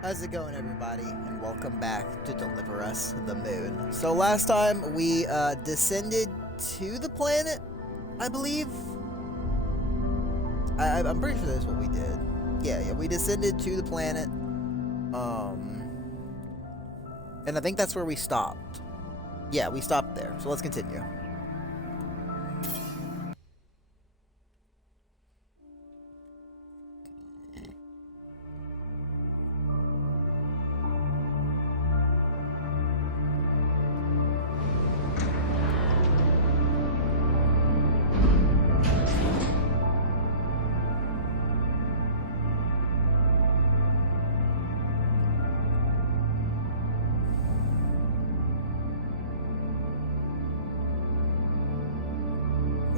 How's it going, everybody? And welcome back to Deliver Us the Moon. So last time we descended to the planet, I believe. I'm pretty sure that's what we did. Yeah, we descended to the planet. And I think that's where we stopped. Yeah, we stopped there. So let's continue.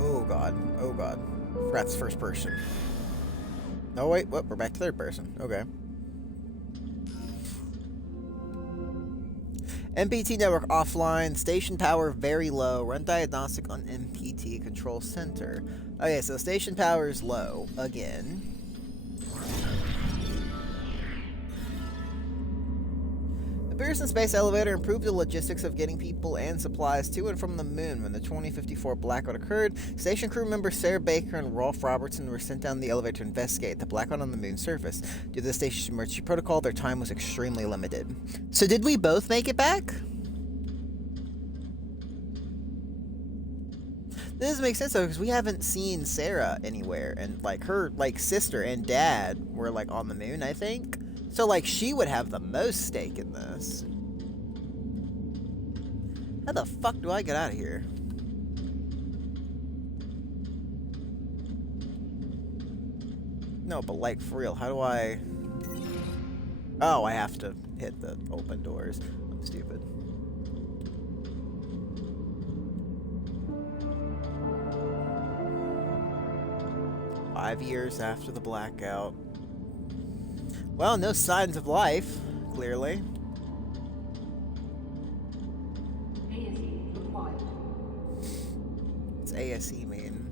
Oh god. Oh god. That's first person. Oh wait, what? We're back to third person. Okay. MPT network offline, station power very low, run diagnostic on MPT control center. Okay, so station power is low again. The Pearson space elevator improved the logistics of getting people and supplies to and from the moon when the 2054 blackout occurred. Station crew members Sarah Baker and Rolf Robertson were sent down the elevator to investigate the blackout on the moon's surface. Due to the station's emergency protocol, their time was extremely limited. So did we both make it back? This doesn't make sense though, because we haven't seen Sarah anywhere, and like her sister and dad were like on the moon, I think. So like she would have the most stake in this. How the fuck do I get out of here? No, but like for real, how do I? Oh, I have to hit the open doors. I'm stupid. Five years after the blackout. Well, no signs of life, clearly. ASE required. What's ASE mean?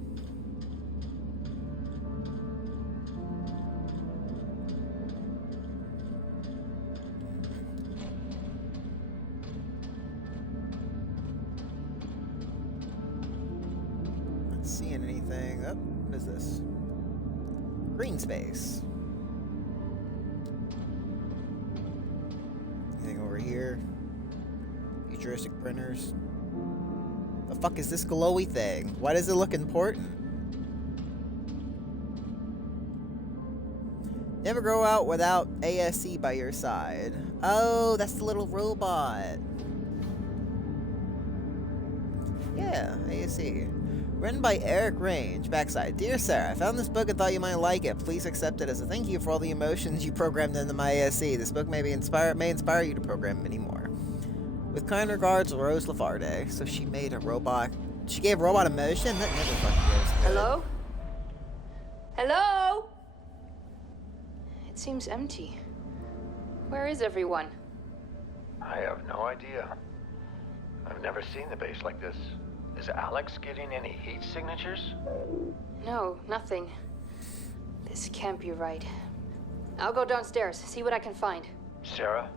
Not seeing anything. Oh, what is this? Green space. Anything over here? Futuristic printers. The fuck is this glowy thing? Why does it look important? Never go out without ASE by your side. Oh, that's the little robot. Yeah, ASE. Written by Eric Range. Backside. Dear Sarah, I found this book and thought you might like it. Please accept it as a thank you for all the emotions you programmed into my ASE. This book may inspire you to program many more. With kind regards, Rose Lafarde. So she made a robot. She gave robot emotion? That never fucking goes good. Hello? Hello? It seems empty. Where is everyone? I have no idea. I've never seen the base like this. Is Alex getting any heat signatures? No, nothing. This can't be right. I'll go downstairs, see what I can find. Sarah,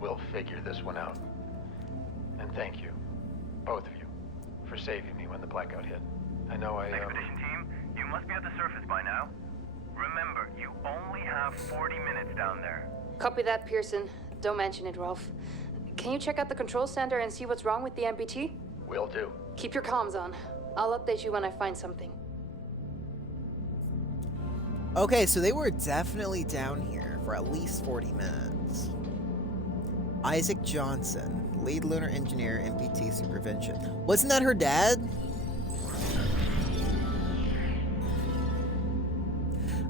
we'll figure this one out. And thank you, both of you, for saving me when the blackout hit. I know Expedition team, you must be at the surface by now. Remember, you only have 40 minutes down there. Copy that, Pearson. Don't mention it, Rolf. Can you check out the control center and see what's wrong with the MPT? Will do. Keep your comms on. I'll update you when I find something. Okay, so they were definitely down here for at least 40 minutes. Isaac Johnson, lead lunar engineer, MPT supervision. Wasn't that her dad?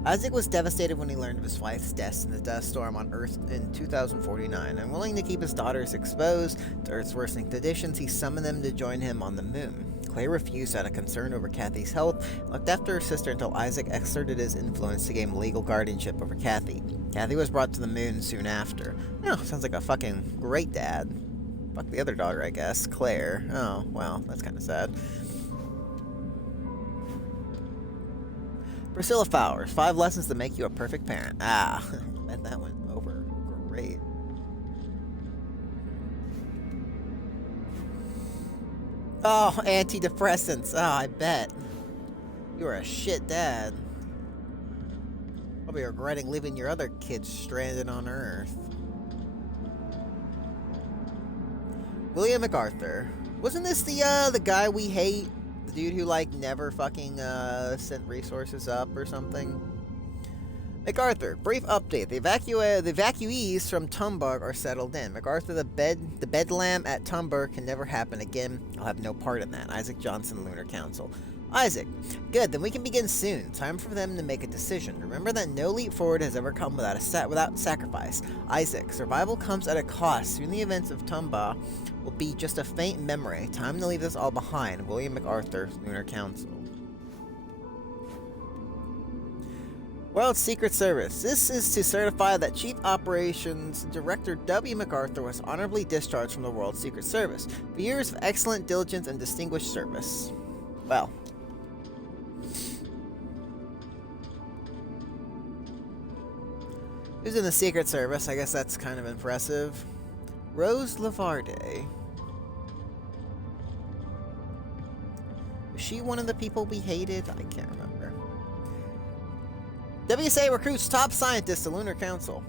Isaac was devastated when he learned of his wife's death in the dust storm on Earth in 2049. Unwilling to keep his daughters exposed to Earth's worsening conditions, he summoned them to join him on the moon. Claire refused out of concern over Kathy's health, and looked after her sister until Isaac exerted his influence to gain legal guardianship over Kathy. Kathy was brought to the moon soon after. Oh, sounds like a fucking great dad. Fuck the other daughter, I guess. Claire. Oh, well, that's kind of sad. Priscilla Fowers, 5 lessons to make you a perfect parent. Ah, bet that went over great. Oh, antidepressants. Oh, I bet. You are a shit dad. I'll be regretting leaving your other kids stranded on Earth. William McArthur. Wasn't this the guy we hate? The dude who, like, never fucking, sent resources up or something? MacArthur, brief update. The evacuees from Tumbar are settled in. MacArthur, the bedlam at Tumbar can never happen again. I'll have no part in that. Isaac Johnson, Lunar Council. Isaac, good, then we can begin soon. Time for them to make a decision. Remember that no leap forward has ever come without sacrifice. Isaac, survival comes at a cost. Soon the events of Tumbar will be just a faint memory. Time to leave this all behind. William MacArthur, Lunar Council. World Secret Service. This is to certify that Chief Operations Director W. MacArthur was honorably discharged from the World Secret Service for years of excellent diligence and distinguished service. Well. Who's in the Secret Service? I guess that's kind of impressive. Rose Lavarde. Was she one of the people we hated? I can't remember. WSA recruits top scientists to Lunar Council.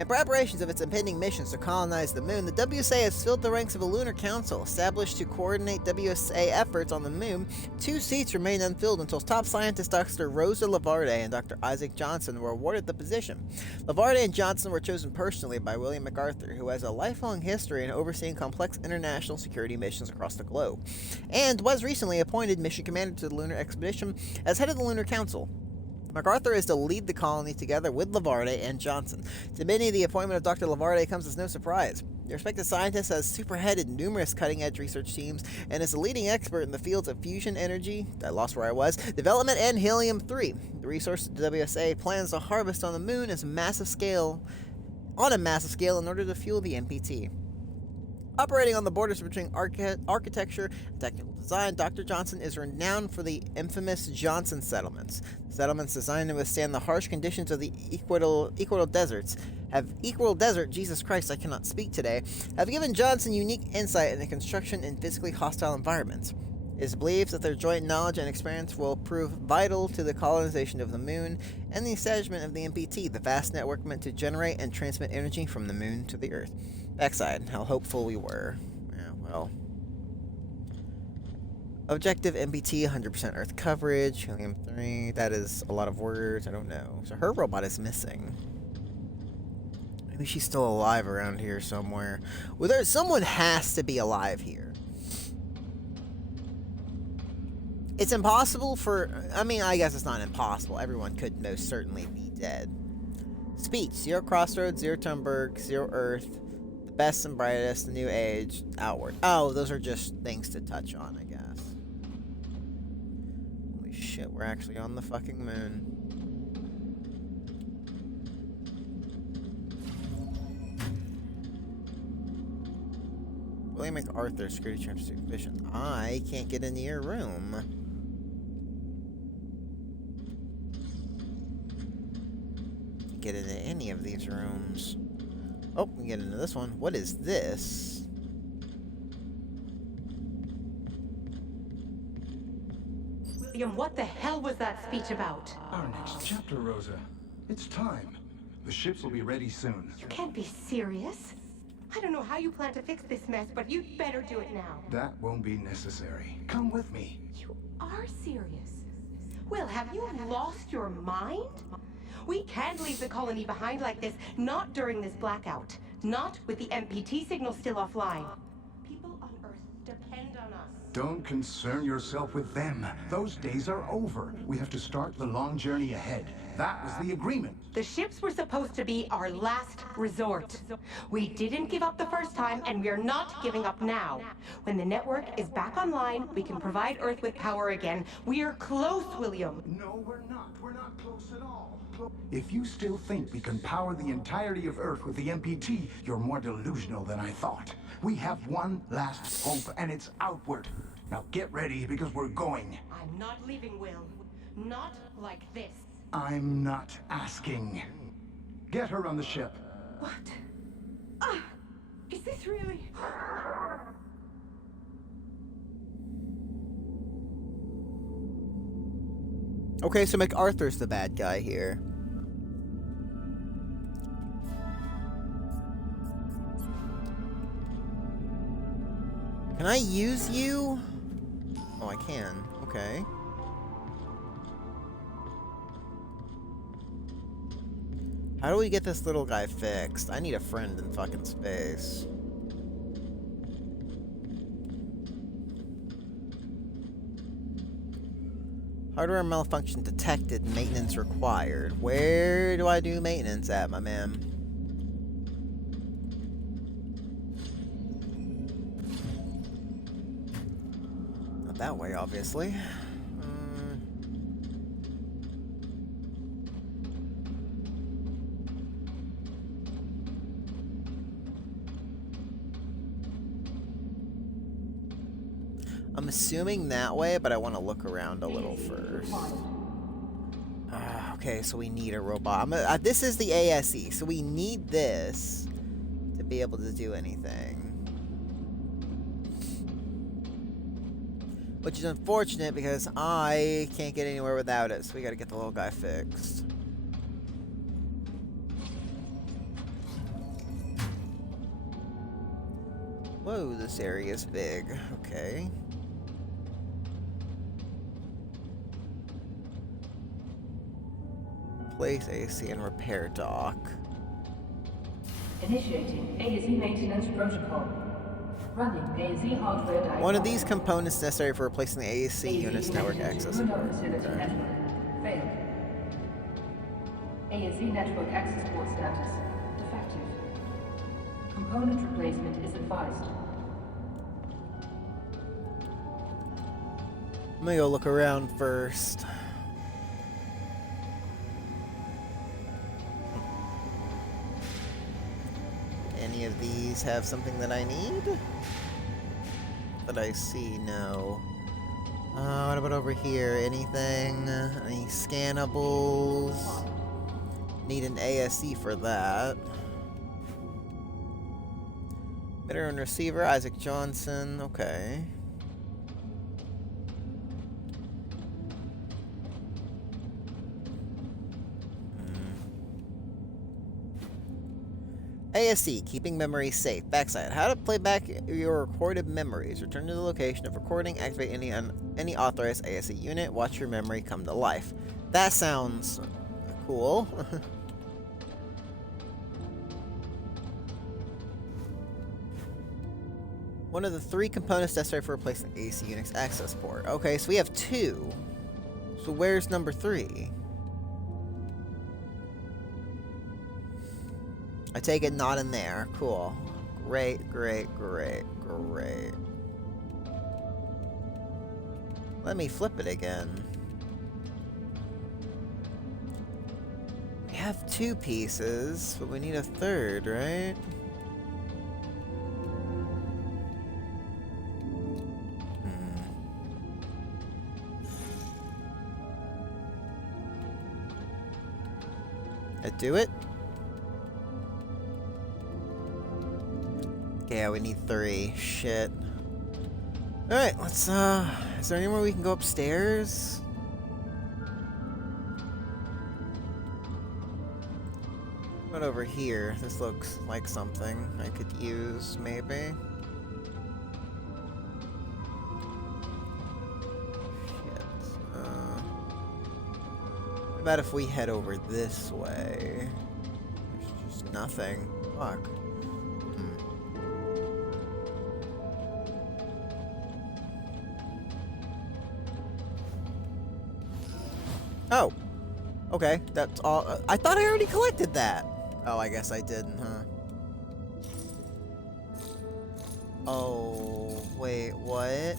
In preparations of its impending missions to colonize the moon, the WSA has filled the ranks of a Lunar Council. Established to coordinate WSA efforts on the moon, 2 seats remain unfilled until top scientists Dr. Rosa Lavarde and Dr. Isaac Johnson were awarded the position. Lavarde and Johnson were chosen personally by William MacArthur, who has a lifelong history in overseeing complex international security missions across the globe, and was recently appointed mission commander to the Lunar Expedition as head of the Lunar Council. MacArthur is to lead the colony together with Lavarde and Johnson. To many, the appointment of Dr. Lavarde comes as no surprise. The respected scientist has spearheaded numerous cutting-edge research teams and is a leading expert in the fields of fusion energy, I lost where I was, development, and helium-3. The resources the WSA plans to harvest on the moon on a massive scale in order to fuel the MPT. Operating on the borders between architecture and technical design, Dr. Johnson is renowned for the infamous Johnson settlements. The settlements designed to withstand the harsh conditions of the equatorial deserts Jesus Christ, I cannot speak today, have given Johnson unique insight into construction in physically hostile environments. It is believed that their joint knowledge and experience will prove vital to the colonization of the moon and the establishment of the MPT, the vast network meant to generate and transmit energy from the moon to the Earth. Backside, how hopeful we were. Yeah, well. Objective MPT, 100% Earth coverage, helium-3, that is a lot of words, I don't know. So her robot is missing. Maybe she's still alive around here somewhere. Well, someone has to be alive here. It's impossible I guess it's not impossible. Everyone could most certainly be dead. Speech, 0 Crossroads, 0 Tumberg, 0 Earth. Best and brightest, the new age, outward. Oh, those are just things to touch on, I guess. Holy shit, we're actually on the fucking moon. William MacArthur, security terms supervision. I can't get into your room. Can't get into any of these rooms. Oh, we can get into this one. What is this? William, what the hell was that speech about? Our next chapter, Rosa. It's time. The ships will be ready soon. You can't be serious. I don't know how you plan to fix this mess, but you'd better do it now. That won't be necessary. Come with me. You are serious. Will, have you lost your mind? We can't leave the colony behind like this, not during this blackout. Not with the MPT signal still offline. People on Earth depend on us. Don't concern yourself with them. Those days are over. We have to start the long journey ahead. That was the agreement. The ships were supposed to be our last resort. We didn't give up the first time, and we're not giving up now. When the network is back online, we can provide Earth with power again. We're close, William. No, we're not. We're not close at all. If you still think we can power the entirety of Earth with the MPT, you're more delusional than I thought. We have one last hope, and it's outward. Now get ready, because we're going. I'm not leaving, Will. Not like this. I'm not asking. Get her on the ship. What? Is this really... Okay, so MacArthur's the bad guy here. Can I use you? Oh, I can. Okay. How do we get this little guy fixed? I need a friend in fucking space. Hardware malfunction detected. Maintenance required. Where do I do maintenance at, my man? Not that way, obviously. I'm assuming that way, but I want to look around a little first. Okay, so we need a robot. This is the ASE, so we need this to be able to do anything. Which is unfortunate because I can't get anywhere without it, so we gotta get the little guy fixed. Whoa, this area is big. Okay. Place AC and repair dock. Initiating ASE maintenance protocol. Running ASE hardware diagnostic. One of these components necessary for replacing the ASC unit's network access port. Facility network. Failed. ASE network access port status. Defective. Component replacement is advised. I'm gonna go look around first. Any of these have something that I need? That I see, no. What about over here? Anything? Any scannables? Need an ASE for that. Emitter and receiver, Isaac Johnson, okay. ASE, keeping memory safe. Backside, how to play back your recorded memories. Return to the location of recording, activate any authorized ASE unit, watch your memory come to life. That sounds cool. One of the 3 components necessary for replacing AC Unix access port. Okay, so we have 2. So where's number 3? I take it not in there. Cool. Great, great, great, great. Let me flip it again. We have 2 pieces, but we need a 3rd, right? Do it? Yeah, we need 3. Shit. Alright, let's, is there anywhere we can go upstairs? What over here? This looks like something I could use, maybe. What about if we head over this way? There's just nothing. Fuck. Oh. Okay, that's all. I thought I already collected that. Oh, I guess I didn't, huh? Oh, wait, what?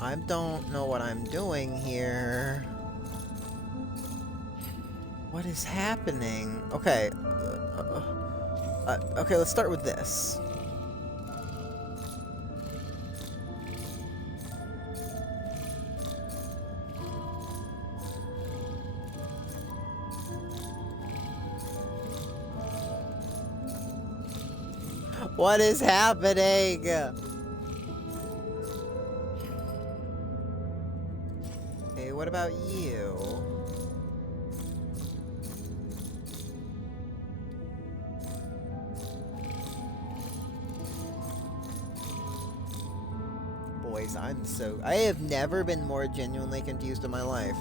I don't know what I'm doing here. What is happening? Okay. Okay, let's start with this. What is happening? Hey, what about you? Boys, I have never been more genuinely confused in my life.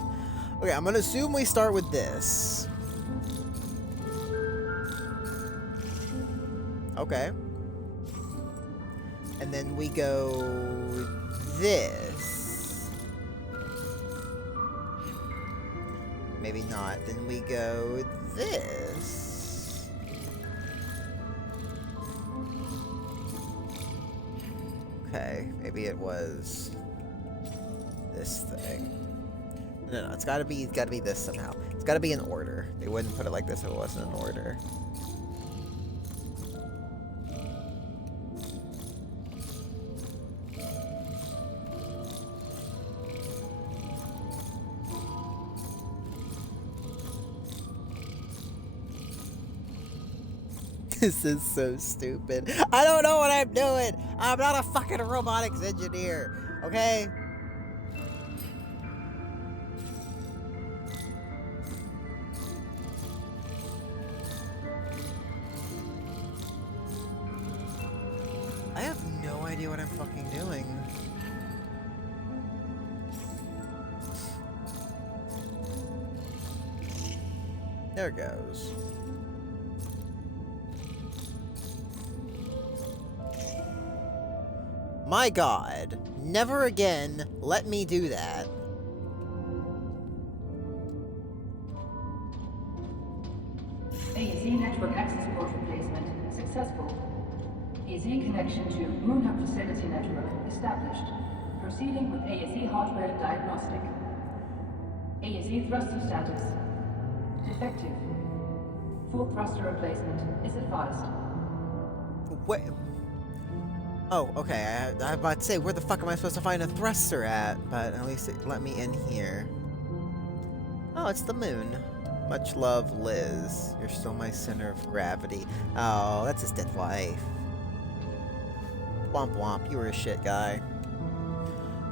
Okay, I'm gonna assume we start with this. Okay. And then we go this. Maybe not. Then we go this. Okay, maybe it was this thing. No, it's gotta be this somehow. It's gotta be in order. They wouldn't put it like this if it wasn't in order. This is so stupid. I don't know what I'm doing. I'm not a fucking robotics engineer. Okay? I have no idea what I'm fucking doing. There it goes. My God, never again let me do that. AZ network access port replacement successful. AZ connection to Moon Hub facility network established. Proceeding with AZ hardware diagnostic. AZ thruster status defective. Full thruster replacement is advised. Wait. Oh, okay. I was about to say, where the fuck am I supposed to find a thruster at? But at least it let me in here. Oh, it's the moon. Much love, Liz. You're still my center of gravity. Oh, that's his dead wife. Womp womp, you were a shit guy.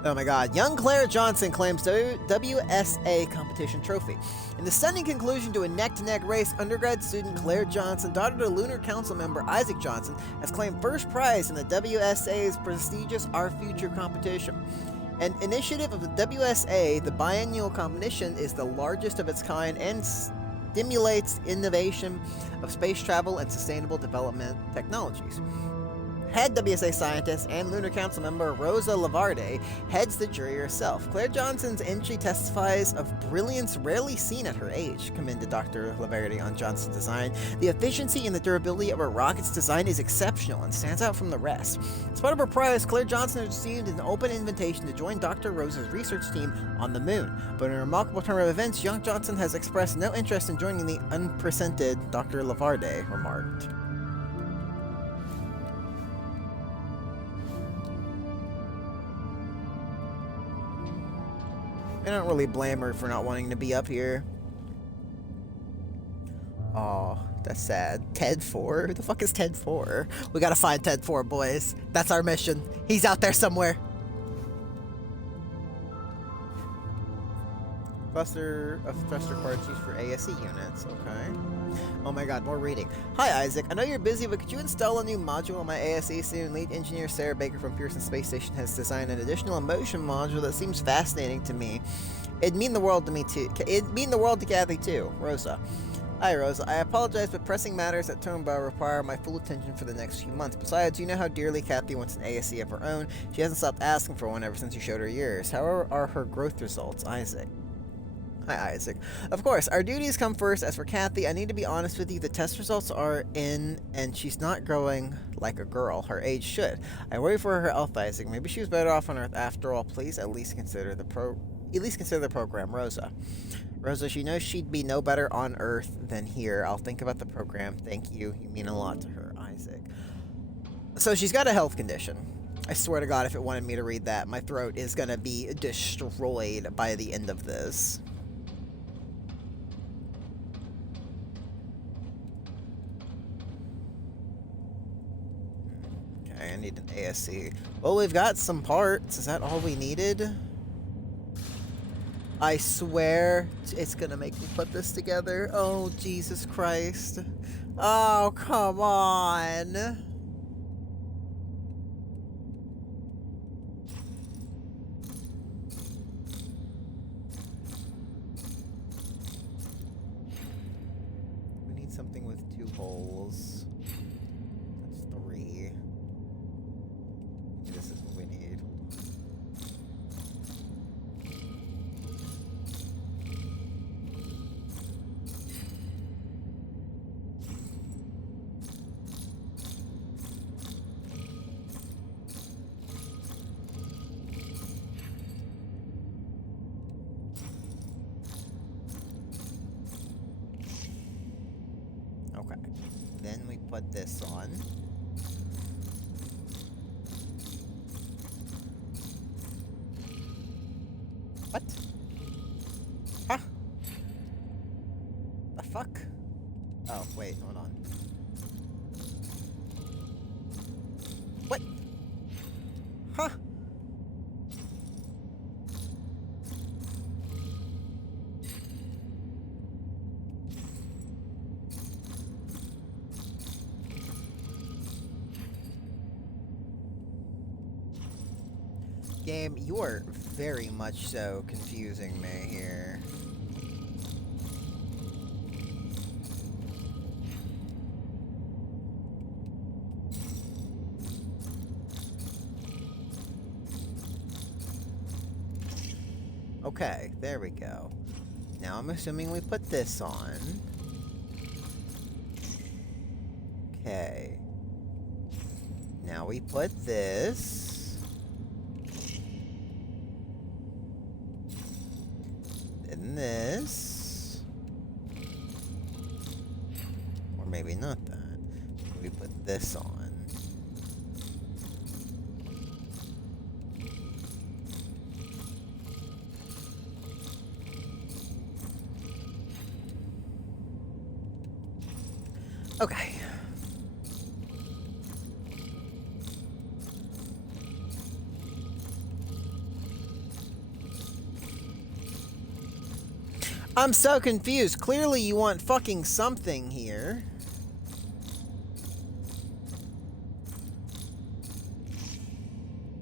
Oh my God, young Claire Johnson claims WSA competition trophy. In the stunning conclusion to a neck-to-neck race, undergrad student Claire Johnson, daughter to Lunar Council member Isaac Johnson, has claimed first prize in the WSA's prestigious Our Future competition. An initiative of the WSA, the biennial competition is the largest of its kind and stimulates innovation of space travel and sustainable development technologies. Head WSA scientist and Lunar Council member Rosa Lavarde heads the jury herself. Claire Johnson's entry testifies of brilliance rarely seen at her age, commended Dr. Lavarde on Johnson's design. The efficiency and the durability of her rocket's design is exceptional and stands out from the rest. As part of her prize, Claire Johnson has received an open invitation to join Dr. Rosa's research team on the moon. But in a remarkable turn of events, young Johnson has expressed no interest in joining the unprecedented Dr. Lavarde remarked. I don't really blame her for not wanting to be up here. Oh, that's sad. Ted 4? Who the fuck is Ted 4? We gotta find Ted 4, boys. That's our mission. He's out there somewhere. Thruster parts used for ASE units. Okay. Oh my God, more reading. Hi Isaac, I know you're busy, but could you install a new module on my ASE soon? Lead engineer Sarah Baker from Pearson Space Station has designed an additional emotion module that seems fascinating to me. It'd mean the world to me too. It'd mean the world to Kathy too. Rosa. Hi Rosa, I apologize, but pressing matters at Tombow require my full attention for the next few months. Besides, you know how dearly Kathy wants an ASE of her own. She hasn't stopped asking for one ever since you showed her yours. How are her growth results, Isaac? Hi, Isaac. Of course, our duties come first. As for Kathy, I need to be honest with you. The test results are in, and she's not growing like a girl. Her age should. I worry for her health, Isaac. Maybe she was better off on Earth after all. Please at least consider the program, Rosa. Rosa, she knows she'd be no better on Earth than here. I'll think about the program. Thank you. You mean a lot to her, Isaac. So she's got a health condition. I swear to God, if it wanted me to read that, my throat is gonna be destroyed by the end of this. I need an ASC. Well, we've got some parts. Is that all we needed? I swear it's gonna make me put this together. Oh, Jesus Christ. Oh, come on. We need something with 2 holes. That's 3. This is what we need. Okay. Then we put this on. What? Huh? The fuck? Oh, wait, hold on. What? Huh? Game, you are very much so confusing me here. Okay, there we go. Now I'm assuming we put this on. Okay. Now we put this. Then this. Or maybe not that. We put this on. Okay. I'm so confused. Clearly you want fucking something here.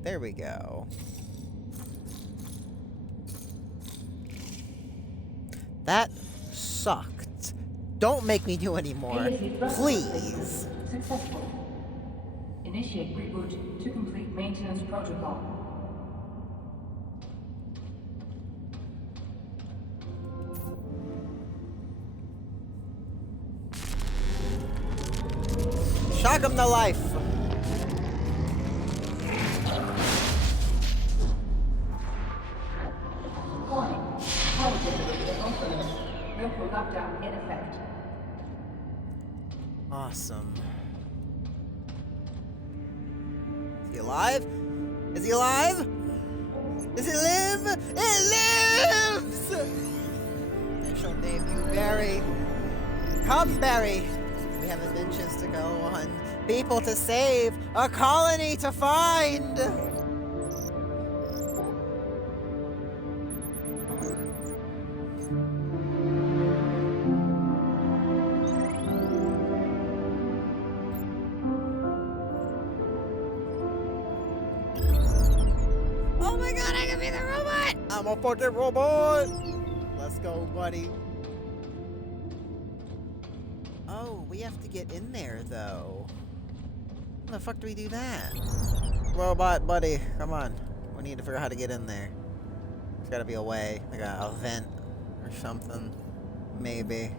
There we go. That sucked. Don't make me do any more. Please. Successful. Initiate reboot to complete maintenance protocol. Shock him to life. Warning. Power generator open. Local lockdown in effect. Awesome. Is he alive? Is he alive? Does it live? It lives! I shall name you Barry. Come, Barry. We have adventures to go on, people to save, a colony to find! Oh my god, I can be the robot! I'm a fucking robot! Let's go, buddy. Oh, we have to get in there, though. How the fuck do we do that? Robot, buddy, come on. We need to figure out how to get in there. There's gotta be a way. Like a vent or something. Maybe.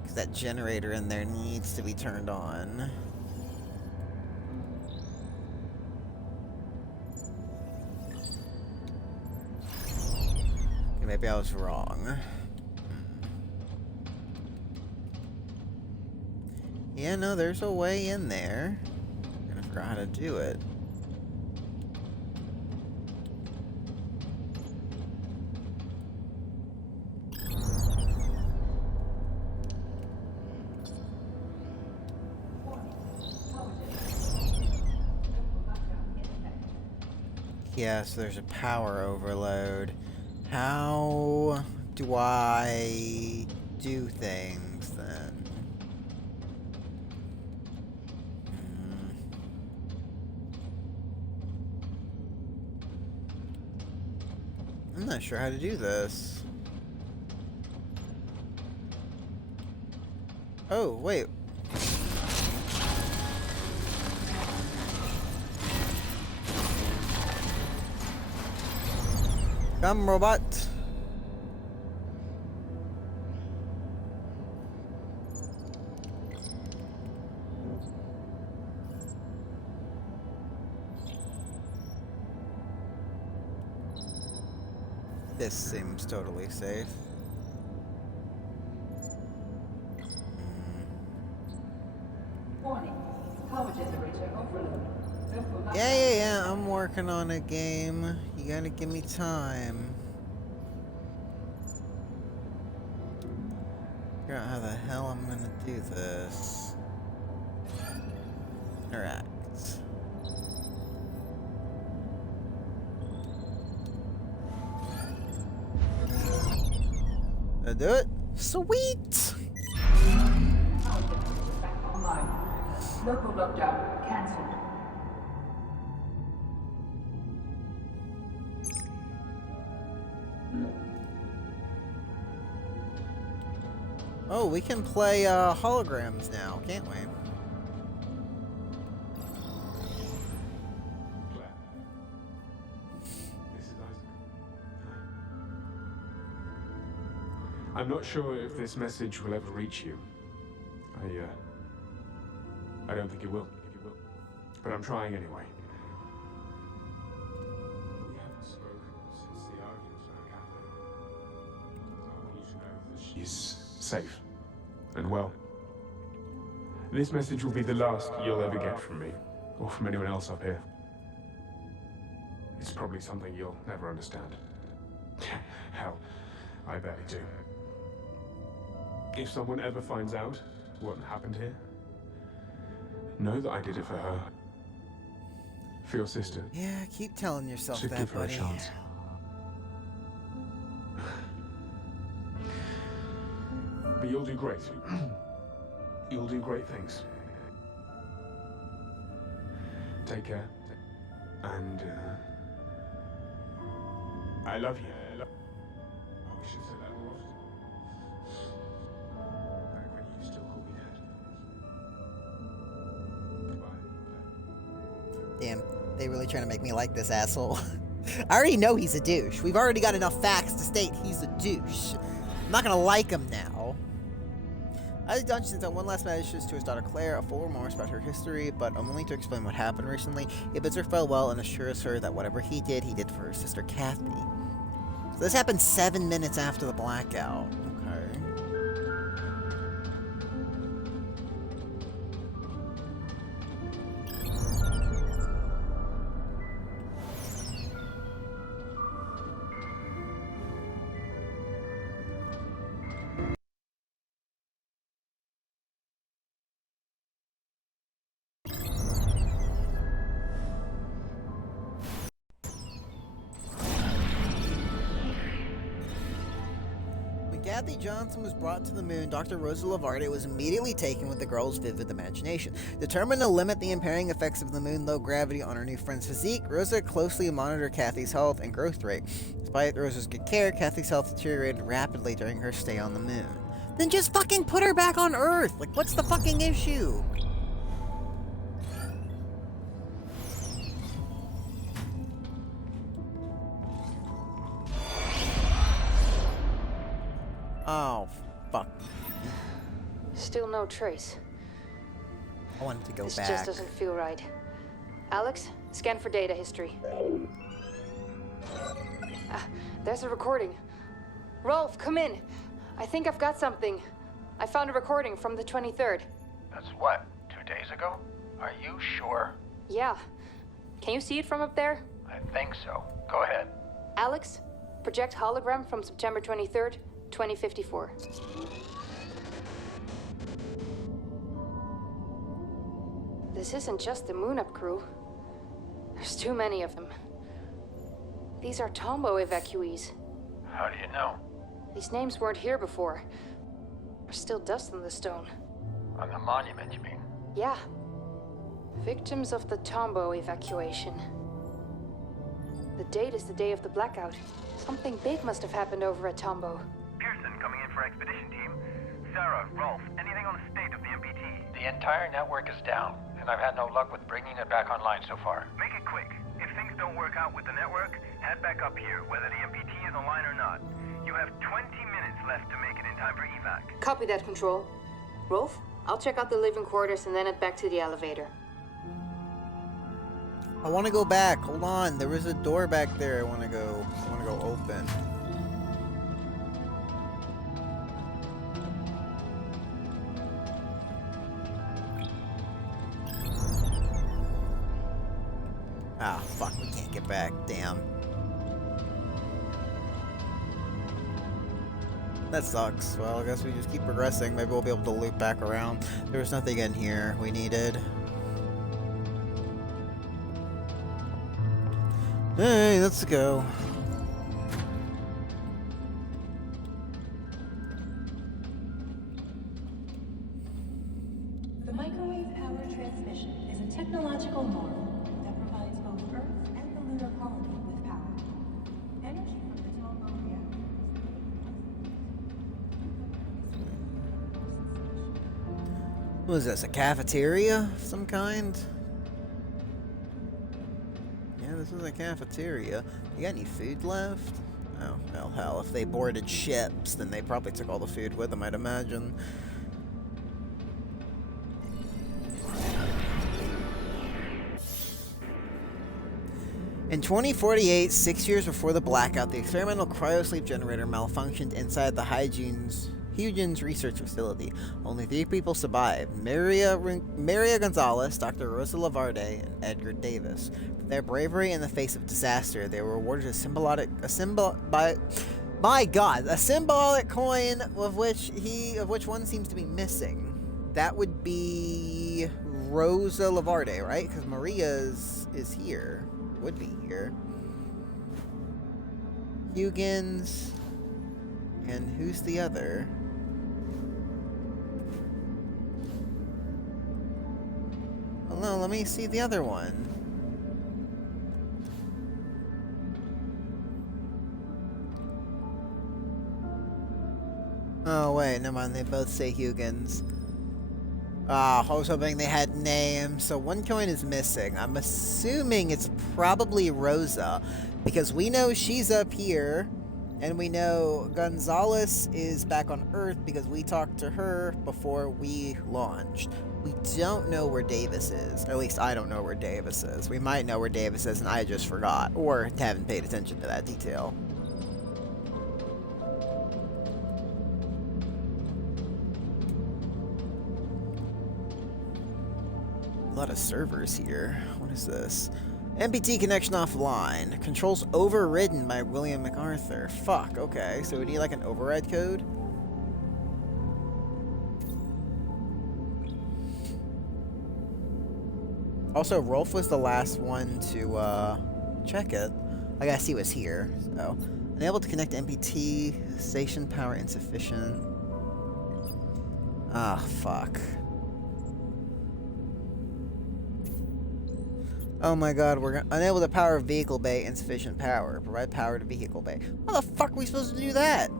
Because that generator in there needs to be turned on. Okay, maybe I was wrong. Yeah, no, there's a way in there. I'm gonna figure out how to do it. Yes, there's a power overload. How do I do things then? I'm not sure how to do this. Oh, wait. Come, robot. This seems totally safe. Warning. Power generator overload. Yeah, I'm working on a game. You gotta give me time. Figure out how the hell I'm gonna do this. Interact. Did I do it? Sweet! Power generator back online. Local lockdown cancelled. Oh, we can play holograms now, can't we? Claire. This is Isaac. Hi. I'm not sure if this message will ever reach you. I don't think it will. But I'm trying anyway. We haven't spoken since the argument at McArthur. I want you to know that she's safe and well. This message will be the last you'll ever get from me, or from anyone else up here. It's probably something you'll never understand. Hell, I barely do. If someone ever finds out what happened here, know that I did it for her. For your sister. Yeah, keep telling yourself To that, give her a buddy. chance. But you'll do great. You'll do great things. Take care. And, I love you. Oh, we should say that more often. Back when you still call me Dad. Goodbye. Damn, they really trying to make me like this asshole. I already know he's a douche. We've already got enough facts to state he's a douche. I'm not gonna like him now. Isaac Dungeon sends out one last message to his daughter Claire, a full remorse about her history, but only to explain what happened recently. He bids her farewell and assures her that whatever he did for her sister Kathy. So this happened 7 minutes after the blackout. Okay. When Kathy Johnson was brought to the moon, Dr. Rosa Lavarde was immediately taken with the girl's vivid imagination. Determined to limit the impairing effects of the moon low gravity on her new friend's physique, Rosa closely monitored Kathy's health and growth rate. Despite Rosa's good care, Kathy's health deteriorated rapidly during her stay on the moon. Then just fucking put her back on Earth! Like, what's the fucking issue? Oh, fuck. Still no trace. I wanted to go This back. just doesn't feel right. Alex, scan for data history. Ah, there's a recording. Rolf, come in. I think I've got something. I found a recording from the 23rd. That's what, 2 days ago? Are you sure? Yeah. Can you see it from up there? I think so. Go ahead. Alex, project hologram from September 23rd, 2054. This isn't just the Moon Up crew. There's too many of them. These are Tombo evacuees. How do you know? These names weren't here before. There's still dust on the stone. On the monument, you mean? Yeah. Victims of the Tombo evacuation. The date is the day of the blackout. Something big must have happened over at Tombo. Pearson coming in for expedition team. Sarah, Rolf, anything on the state of the MPT? The entire network is down, and I've had no luck with bringing it back online so far. Make it quick. If things don't work out with the network, head back up here, whether the MPT is online or not. You have 20 minutes left to make it in time for evac. Copy that, Control. Rolf, I'll check out the living quarters and then head back to the elevator. I want to go back. Hold on. There was a door back there. I want to go open. Ah, fuck. We can't get back. Damn. That sucks. Well, I guess we just keep progressing. Maybe we'll be able to loop back around. There was nothing in here we needed. Hey, let's go. The microwave power transmission is a technological norm that provides both Earth and the lunar colony with power. Energy from the Tombo reactors. What is this, a cafeteria of some kind? Yeah, this is a cafeteria. You got any food left? Oh, well, hell, if they boarded ships, then they probably took all the food with them, I'd imagine. In 2048, 6 years before the blackout, the experimental cryosleep generator malfunctioned inside the Huygens research facility. Only 3 people survived: Maria Gonzalez, Dr. Rosa Lavarde, and Edgar Davis. For their bravery in the face of disaster, they were awarded a symbolic coin of which one seems to be missing. That would be Rosa Lavarde, right? Because Maria's is here. Would be here. Huygens. And who's the other? Well, no, let me see the other one. Oh, wait, never mind. They both say Huygens. Ah, I was hoping they had names. So one coin is missing. I'm assuming it's probably Rosa, because we know she's up here, and we know Gonzalez is back on Earth because we talked to her before we launched. We don't know where Davis is. Or at least I don't know where Davis is. We might know where Davis is and I just forgot, or haven't paid attention to that detail. A lot of servers here. What is this? MPT connection offline. Controls overridden by William McArthur. Fuck, okay. So we need like an override code? Also, Rolf was the last one to check it. I guess he was here. So, unable to connect MPT. Station power insufficient. Ah, fuck. Oh my god, we're unable to power vehicle bay, insufficient power. Provide power to vehicle bay. How the fuck are we supposed to do that?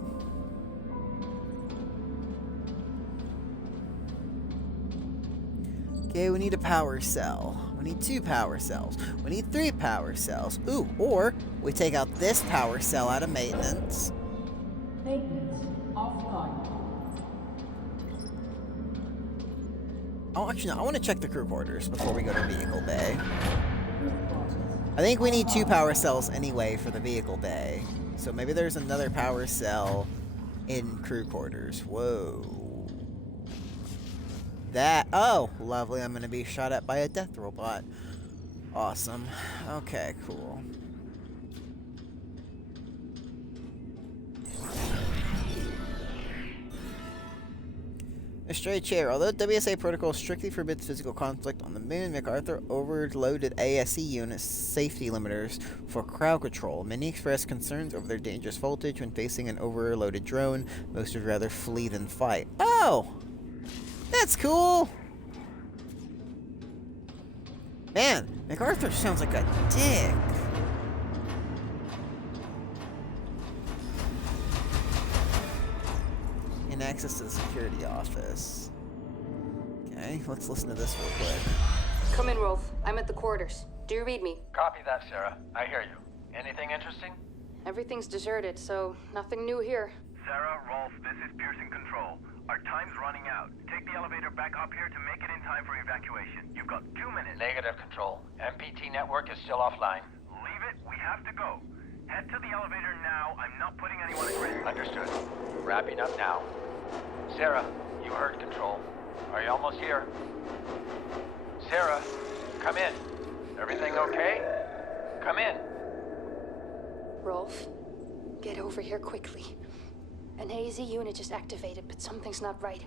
Okay, we need a power cell. We need 2 power cells. We need 3 power cells. Ooh, or we take out this power cell out of maintenance. Maintenance offline. Oh, actually, no, I want to check the crew quarters before we go to vehicle bay. I think we need 2 power cells anyway for the vehicle bay. So maybe there's another power cell in crew quarters. Whoa. Oh, lovely. I'm going to be shot at by a death robot. Awesome. Okay, cool. A stray chair. Although WSA protocol strictly forbids physical conflict on the moon, MacArthur overloaded ASE units' safety limiters for crowd control. Many expressed concerns over their dangerous voltage when facing an overloaded drone. Most would rather flee than fight. Oh! That's cool! Man, MacArthur sounds like a dick. And access to the security office. Okay, let's listen to this real quick. Come in, Rolf. I'm at the quarters. Do you read me? Copy that, Sarah. I hear you. Anything interesting? Everything's deserted, so nothing new here. Sarah, Rolf, this is Pearson Control. Our time's running out. Take the elevator back up here to make it in time for evacuation. You've got 2 minutes. Negative, Control. MPT network is still offline. Leave it. We have to go. Head to the elevator now. I'm not putting anyone at risk. Understood. Wrapping up now. Sarah, you heard Control. Are you almost here? Sarah, come in. Everything okay? Come in. Rolf, get over here quickly. An AZ unit just activated, but something's not right.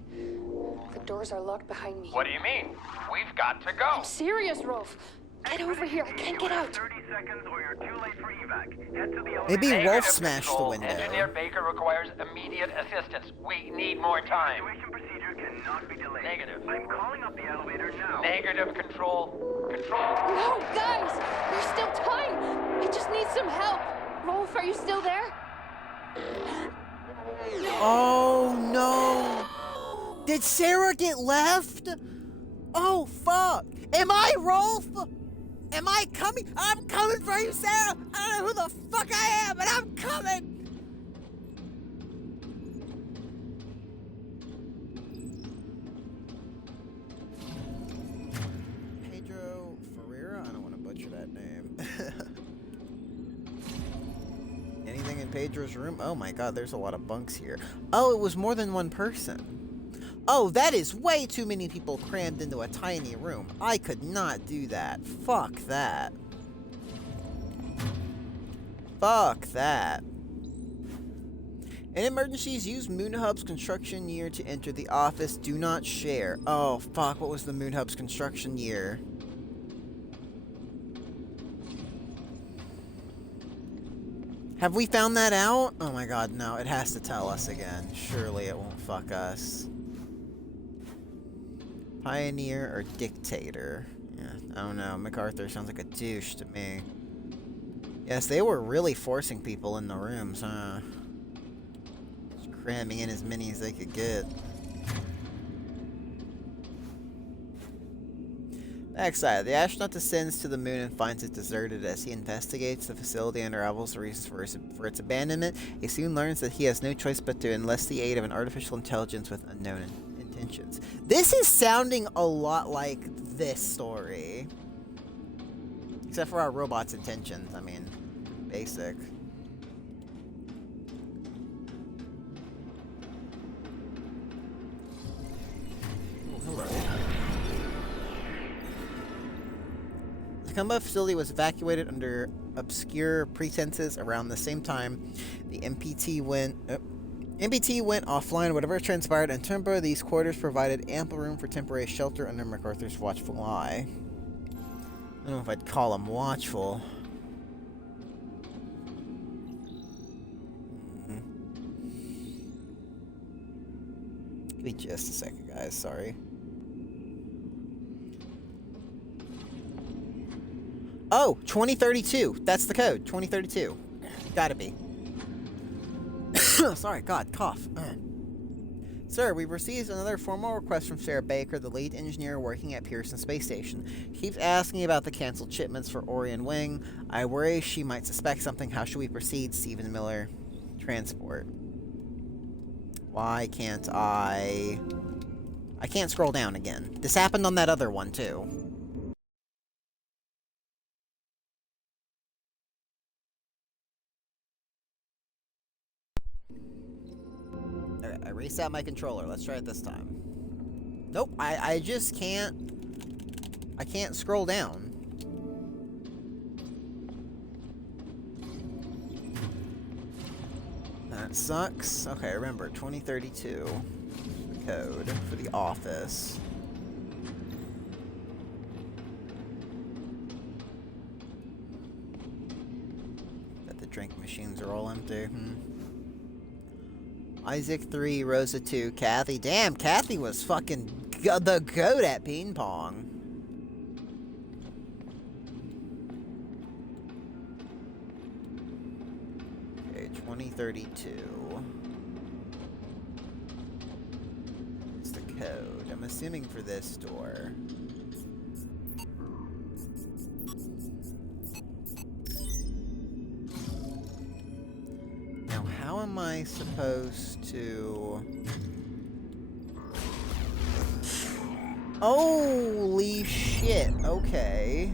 The doors are locked behind me. What do you mean? We've got to go. I'm serious, Rolf. Get over here. I can't get out. 30 seconds or you're too late for evac. Head to the elevator. Maybe Negative, Rolf smashed the Control. window. Engineer Baker requires immediate assistance. We need more time. Evacuation procedure cannot be delayed. Negative. I'm calling up the elevator now. Negative, Control. Control. No, guys! There's still time! I just need some help! Rolf, are you still there? Oh no! Did Sarah get left? Oh fuck! Am I Rolf? Am I coming? I'm coming for you, Sarah! I don't know who the fuck I am, but I'm coming! Pedro Ferreira? I don't want to butcher that name. Anything in Pedro's room? Oh my god, there's a lot of bunks here. Oh, it was more than one person. Oh, that is way too many people crammed into a tiny room. I could not do that. Fuck that. Fuck that. In emergencies, use Moon Hub's construction year to enter the office. Do not share. Oh, fuck. What was the Moon Hub's construction year? Have we found that out? Oh my god, no. It has to tell us again. Surely it won't fuck us. Pioneer or dictator? Yeah, I don't know. MacArthur sounds like a douche to me. Yes, they were really forcing people in the rooms, huh? Just cramming in as many as they could get. Backside, the astronaut descends to the moon and finds it deserted. As he investigates the facility and unravels the reasons for its abandonment, he soon learns that he has no choice but to enlist the aid of an artificial intelligence with unknown intentions. This is sounding a lot like this story. Except for our robot's intentions. I mean, basic. Oh, hello. The combat facility was evacuated under obscure pretenses around the same time the MPT went offline. Whatever transpired in tempo, these quarters provided ample room for temporary shelter under MacArthur's watchful eye. I don't know if I'd call him watchful. Give me just a second, guys. Sorry. Oh, 2032. That's the code. 2032. Gotta be. Sorry, God, cough. Sir, we've received another formal request from Sarah Baker, the lead engineer working at Pearson Space Station. She keeps asking about the canceled shipments for Orion Wing. I worry she might suspect something. How should we proceed, Stephen Miller? Transport. Why can't I can't scroll down again. This happened on that other one, too. Okay, I reset my controller. Let's try it this time. Nope, I just can't... I can't scroll down. That sucks. Okay, remember, 2032. We code for the office. Bet the drink machines are all empty. Isaac 3, Rosa 2, Kathy. Damn, Kathy was fucking the goat at ping pong. Okay, 2032. It's the code. I'm assuming for this door. Now, how am I supposed to... Holy shit, okay.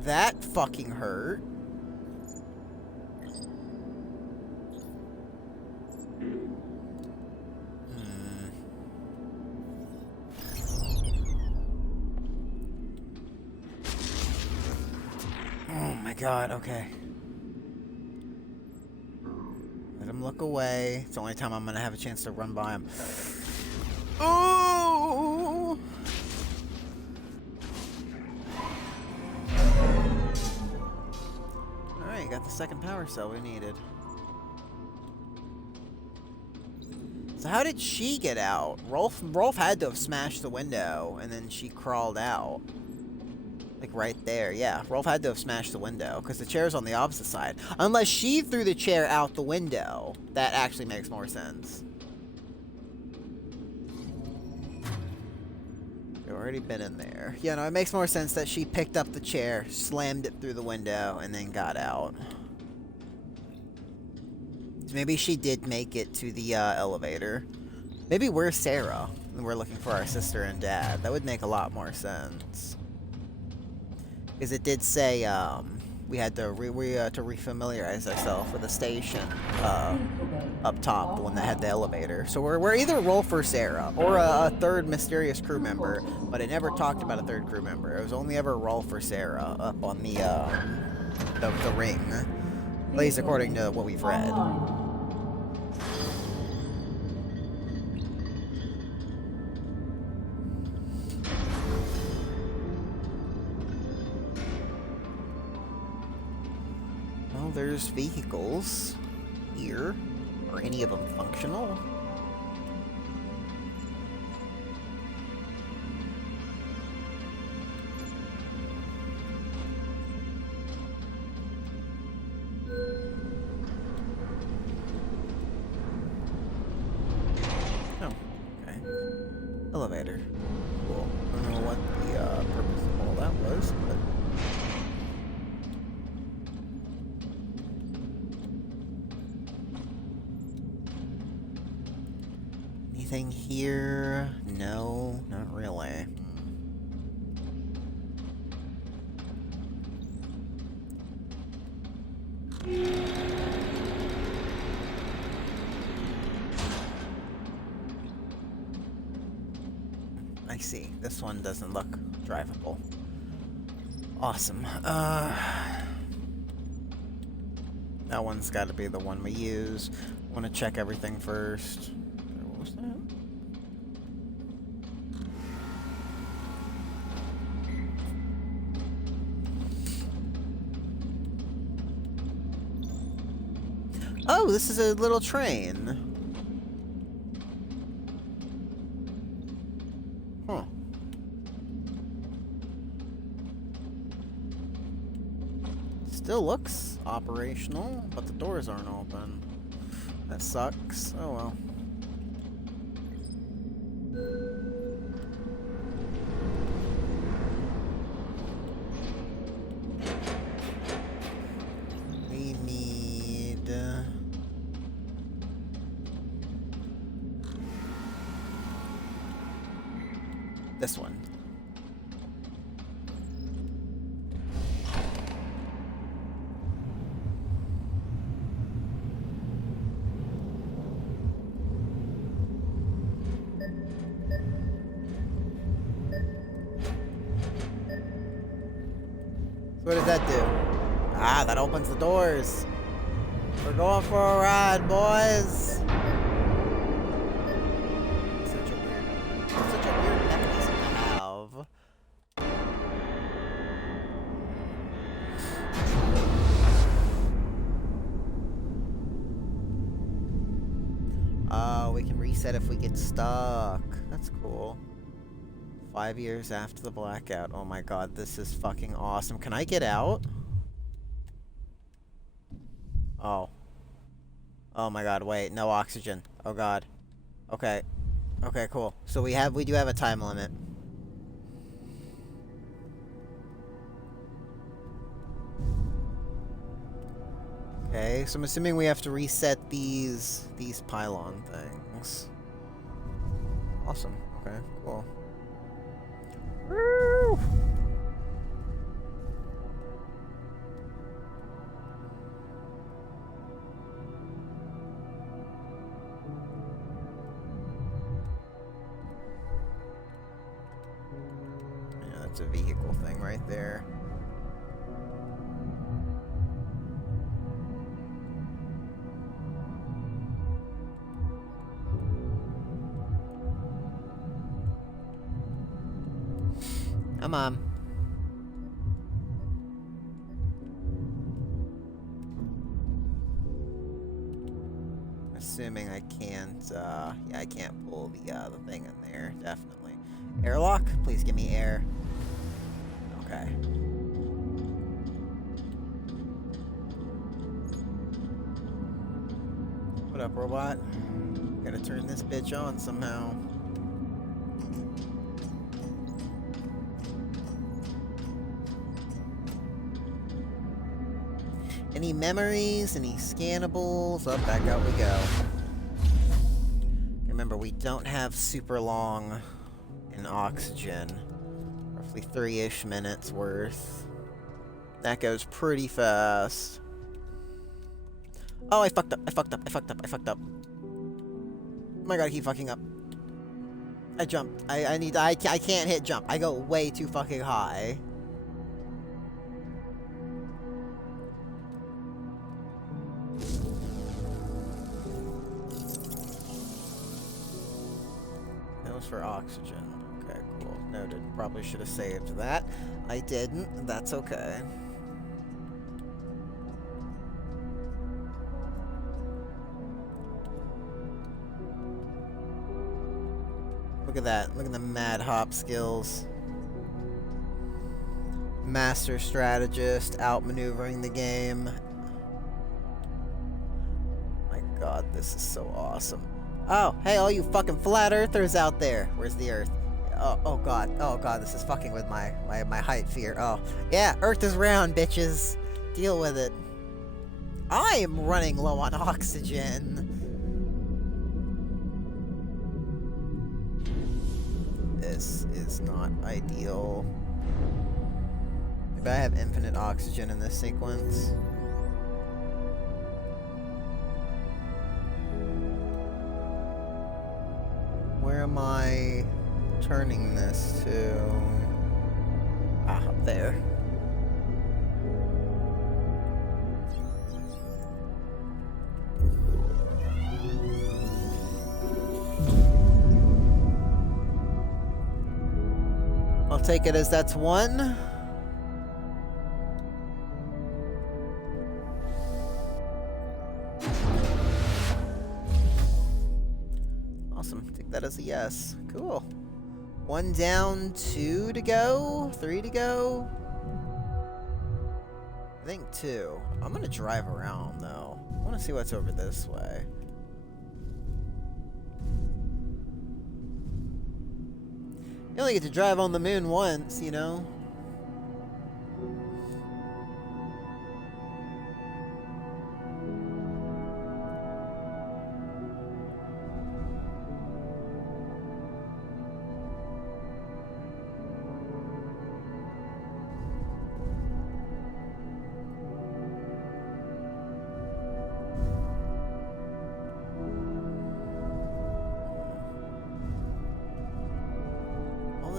That fucking hurt. Oh my god, okay. Let him look away. It's the only time I'm gonna have a chance to run by him. Oh! Alright, got the second power cell we needed. So how did she get out? Rolf had to have smashed the window, and then she crawled out. Like right there, yeah. Rolf had to have smashed the window, because the chair's on the opposite side. Unless she threw the chair out the window. That actually makes more sense. They've already been in there. Yeah, no, it makes more sense that she picked up the chair, slammed it through the window, and then got out. So maybe she did make it to the elevator. Maybe we're Sarah, and we're looking for our sister and dad. That would make a lot more sense. Because it did say we had to refamiliarize ourselves with the station up top, the one that had the elevator. So we're either Rolf or Sarah, or a third mysterious crew member, but it never talked about a third crew member. It was only ever Rolf or Sarah up on the ring, at least according to what we've read. There's vehicles here. Are any of them functional? Oh, okay. Elevator. Cool. I don't know what the purpose of all that was, but... Anything here? No, not really. I see. This one doesn't look drivable. Awesome. That one's got to be the one we use. I want to check everything first. What was that? Oh, this is a little train. Huh. Still looks operational, but the doors aren't open. That sucks. Oh well. We need... this one. What does that do? Ah, that opens the doors. We're going for a ride, boys. Such a weird Oh, we can reset if we get stuck. That's cool. 5 years after the blackout. Oh my god, this is fucking awesome. Can I get out? Oh. Oh my god, wait. No oxygen. Oh god. Okay. Okay, cool. So we do have a time limit. Okay, so I'm assuming we have to reset these pylon things. Awesome. Okay, cool. Woo! Yeah, that's a vehicle thing right there. Come on. Assuming I can't, yeah, I can't pull the thing in there, definitely. Airlock? Please give me air. Okay. What up, robot? Gotta turn this bitch on somehow. Any memories? Any scannables? Oh, back out we go. Remember, we don't have super long in oxygen. Roughly 3-ish minutes worth. That goes pretty fast. Oh, I fucked up. I fucked up. I fucked up. I fucked up. Oh my god, I keep fucking up. I jumped. I can't hit jump. I go way too fucking high. For oxygen. Okay, cool. Noted. Probably should have saved that. I didn't. That's okay. Look at that. Look at the mad hop skills. Master strategist, outmaneuvering the game. My god, this is so awesome. Oh, hey, all you fucking flat earthers out there. Where's the earth? Oh god. Oh god, this is fucking with my height fear. Oh, yeah, earth is round, bitches. Deal with it. I am running low on oxygen. This is not ideal. Maybe I have infinite oxygen in this sequence. Where am I turning this to? Ah, up there. I'll take it as that's one. Awesome. Take that as a yes. Cool. 1 down, 2 to go, 3 to go. I think 2. I'm gonna drive around though. I wanna see what's over this way. You only get to drive on the moon once, you know?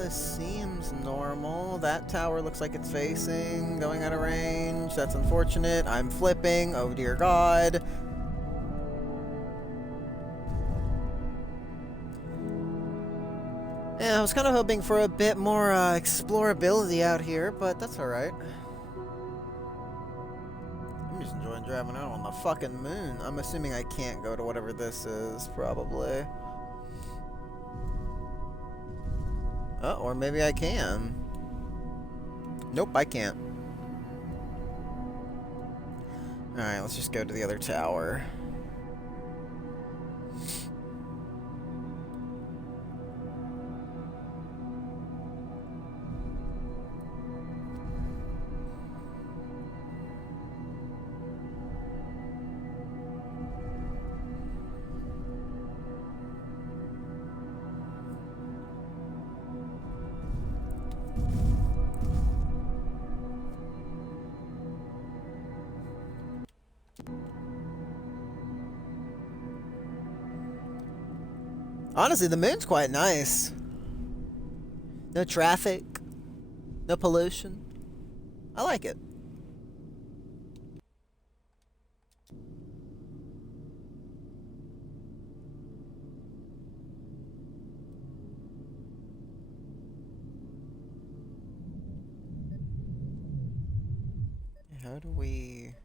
Seems normal. That tower looks like it's facing, going out of range. That's unfortunate. I'm flipping. Oh dear God. Yeah, I was kind of hoping for a bit more explorability out here, but that's alright. I'm just enjoying driving out on the fucking moon. I'm assuming I can't go to whatever this is, probably. Oh, or maybe I can. Nope, I can't. Alright, let's just go to the other tower. Honestly, the moon's quite nice. No traffic. No pollution. I like it. How do we...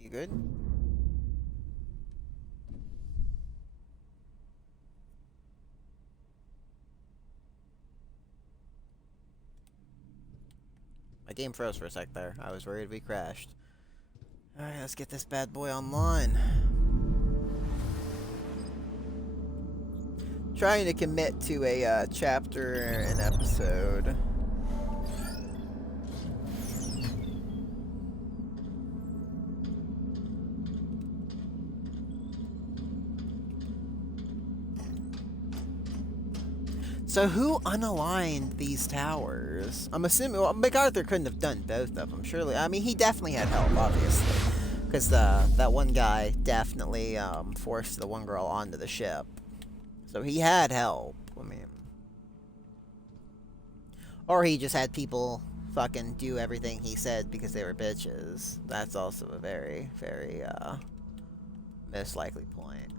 you good? My game froze for a sec there. I was worried we crashed. Alright, let's get this bad boy online. Trying to commit to a chapter an episode. So who unaligned these towers? I'm assuming, well, MacArthur couldn't have done both of them, surely. I mean, he definitely had help, obviously. Because that one guy definitely forced the one girl onto the ship. So he had help. I mean... Or he just had people fucking do everything he said because they were bitches. That's also a very, very, most likely point.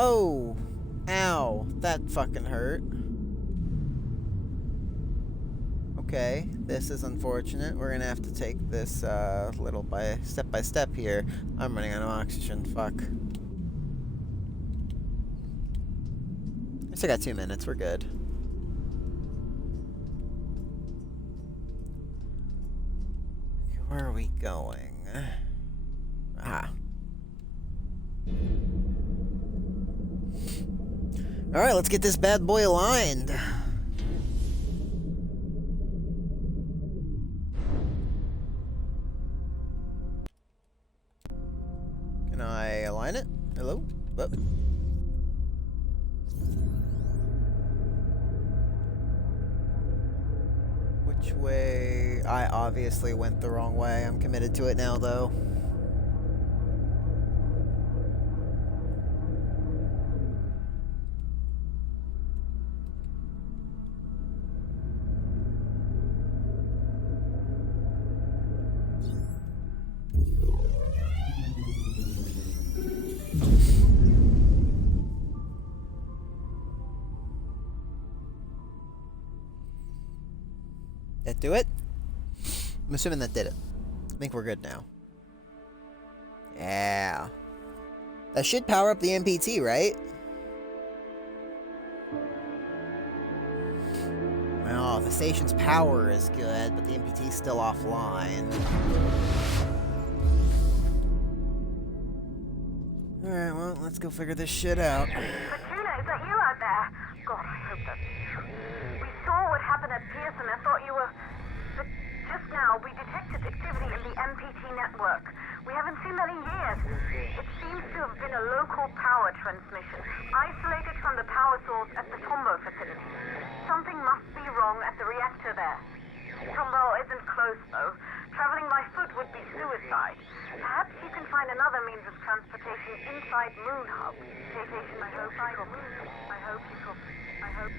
Oh! Ow! That fucking hurt. Okay, this is unfortunate. We're gonna have to take this, little step by step here. I'm running out of oxygen, fuck. I still got 2 minutes, we're good. Where are we going? Ah. Alright, let's get this bad boy aligned. Can I align it? Hello? Whoop. Which way? I obviously went the wrong way. I'm committed to it now, though. That do it? I'm assuming that did it. I think we're good now. Yeah. That should power up the MPT, right? Well, the station's power is good, but the MPT's still offline. Alright, well, let's go figure this shit out. Fortuna, is that you out there? God, I hope that's you. We saw what happened at Pearson. I thought you were... But just now, we detected activity in the MPT network. We haven't seen that in years. It seems to have been a local power transmission, isolated from the power source at the Tombow facility. Something must be wrong at the reactor there. Tombow isn't close, though. Traveling by foot would be suicide. Perhaps you can find another means of transportation inside Moon Hub. Vacation, I hope you could. I hope you could. I hope.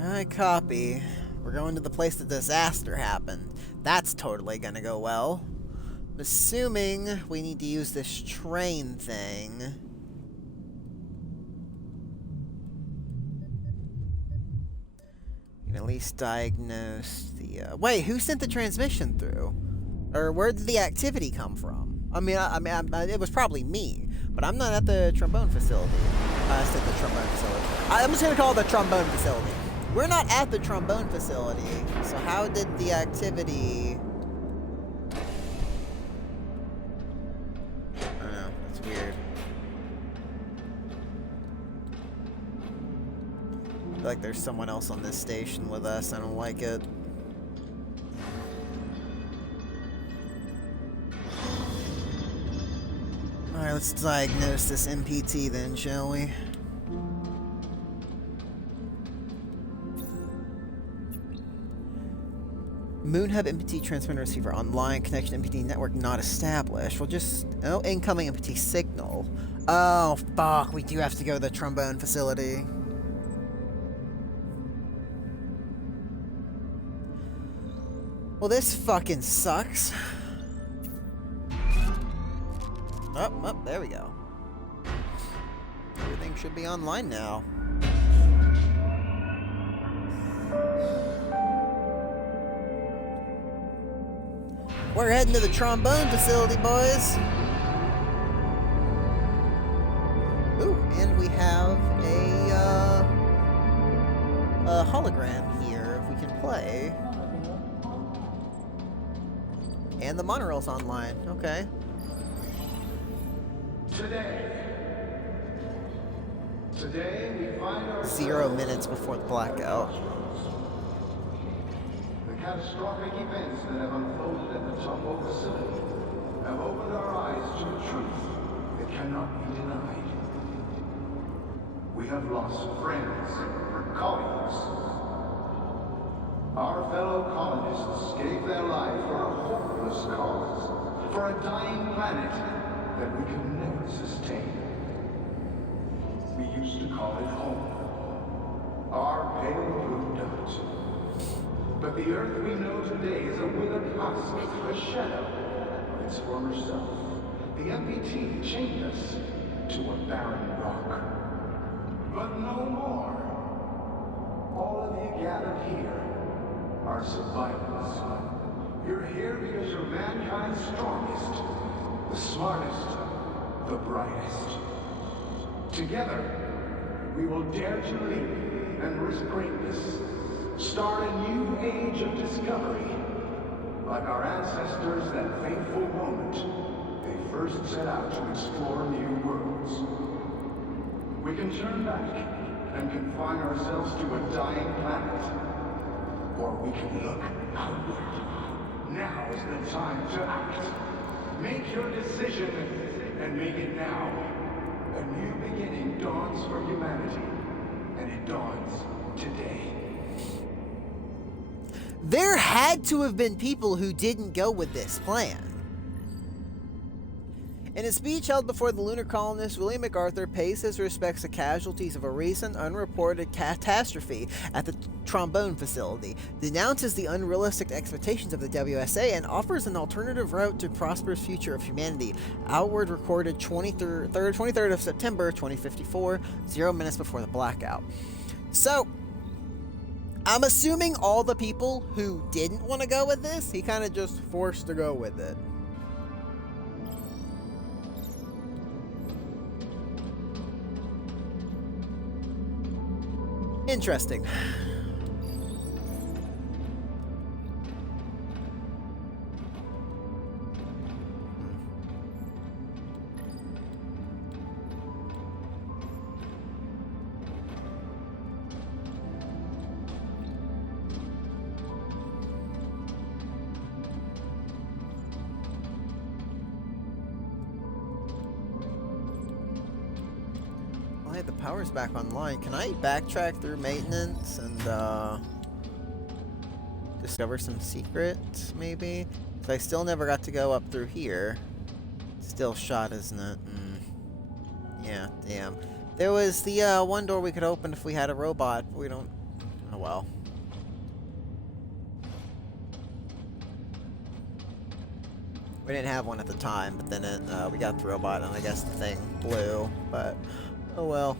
I copy. We're going to the place the disaster happened. That's totally gonna go well. I'm assuming we need to use this train thing. You can at least diagnose the... Wait, who sent the transmission through? Or where did the activity come from? I mean, it was probably me, but I'm not at the trombone facility. I said the trombone facility. I'm just going to call it the trombone facility. We're not at the trombone facility, so how did the activity... I don't know, it's weird. I feel like there's someone else on this station with us. I don't like it. Alright, let's diagnose this MPT then, shall we? Moon Hub MPT transmitter receiver online. Connection MPT network not established. We'll just... Oh, incoming MPT signal. Oh, fuck. We do have to go to the trombone facility. Well, this fucking sucks. Oh, there we go. Everything should be online now. We're heading to the trombone facility, boys. Ooh, and we have a hologram here if we can play. And the monorail's online. Okay. Today we find ourselves 0 minutes before the blackout. The catastrophic events that have unfolded at the Tombo facility have opened our eyes to a truth that cannot be denied. We have lost friends, colleagues. Our fellow colonists gave their life for a hopeless cause, for a dying planet that we could never sustain. We used to call it home, our pale blue dot. But the Earth we know today is a withered husk, a shadow of its former self. The MPT chained us to a barren rock. But no more. All of you gathered here are survivors. You're here because you're mankind's strongest, the smartest, the brightest. Together, we will dare to leap and risk greatness. Start a new age of discovery. Like our ancestors that fateful moment they first set out to explore new worlds. We can turn back and confine ourselves to a dying planet. Or we can look outward. Now is the time to act. Make your decision and make it now. A new beginning dawns for humanity, and it dawns today. There had to have been people who didn't go with this plan. In a speech held before the lunar colonists, William MacArthur pays his respects to casualties of a recent unreported catastrophe at the trombone facility, denounces the unrealistic expectations of the WSA, and offers an alternative route to prosperous future of humanity. Outward recorded 23rd of September 2054, 0 minutes before the blackout. So, I'm assuming all the people who didn't want to go with this, he kind of just forced to go with it. Interesting. The power's back online. Can I backtrack through maintenance and discover some secrets, maybe? Because I still never got to go up through here. Still shot, isn't it? Yeah, damn. There was the one door we could open if we had a robot, but we don't... Oh well. We didn't have one at the time, but then we got the robot, and I guess the thing blew. But oh well.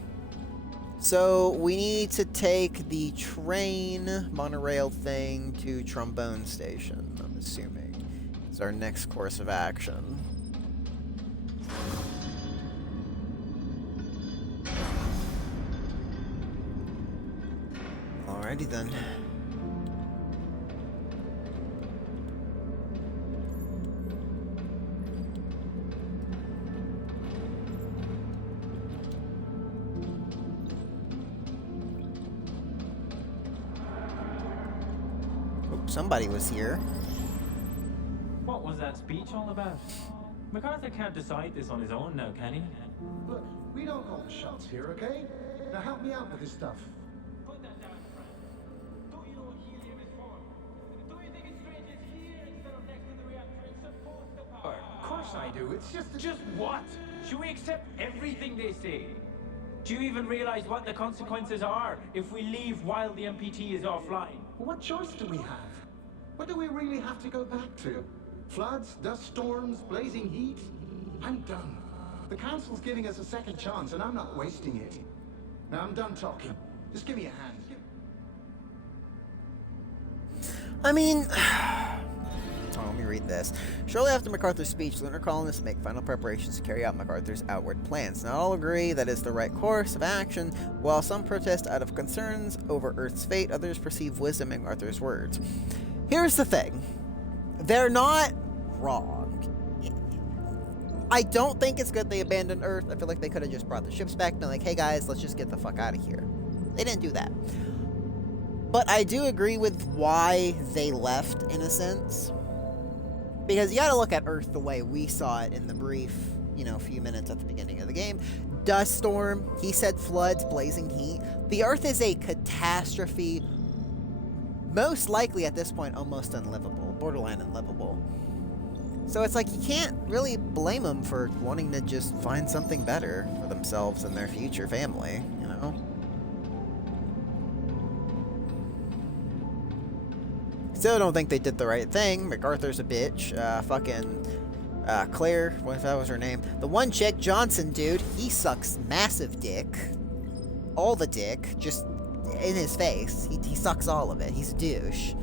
So we need to take the train monorail thing to Trombone Station, I'm assuming. It's our next course of action. Alrighty then. Somebody was here. What was that speech all about? MacArthur can't decide this on his own now, can he? Look, we don't call the shots here, okay? Now help me out with this stuff. Put that down, Frank. Don't you know what helium is for? Don't you think it's strange it's here instead of next to the reactor it's supposed to power? Of course I do. It's just a... Just what? Should we accept everything they say? Do you even realize what the consequences are if we leave while the MPT is offline? What choice do we have? What do we really have to go back to? Floods, dust storms, blazing heat? I'm done. The Council's giving us a second chance, and I'm not wasting it. Now I'm done talking. Just give me a hand. I mean... Oh, let me read this. Shortly after MacArthur's speech, lunar colonists make final preparations to carry out MacArthur's outward plans. Not all agree that is the right course of action. While some protest out of concerns over Earth's fate, others perceive wisdom in MacArthur's words. Here's the thing. They're not wrong. I don't think it's good they abandoned Earth. I feel like they could have just brought the ships back and been like, hey guys, let's just get the fuck out of here. They didn't do that. But I do agree with why they left, in a sense. Because you gotta look at Earth the way we saw it in the brief, few minutes at the beginning of the game. Dust storm, he said floods, blazing heat. The Earth is a catastrophe, most likely at this point almost unlivable, borderline unlivable. So it's like you can't really blame them for wanting to just find something better for themselves and their future family, Still don't think they did the right thing. MacArthur's a bitch. Claire, what if that was her name? The one chick, Johnson dude, he sucks massive dick. All the dick, just in his face. He sucks all of it. He's a douche.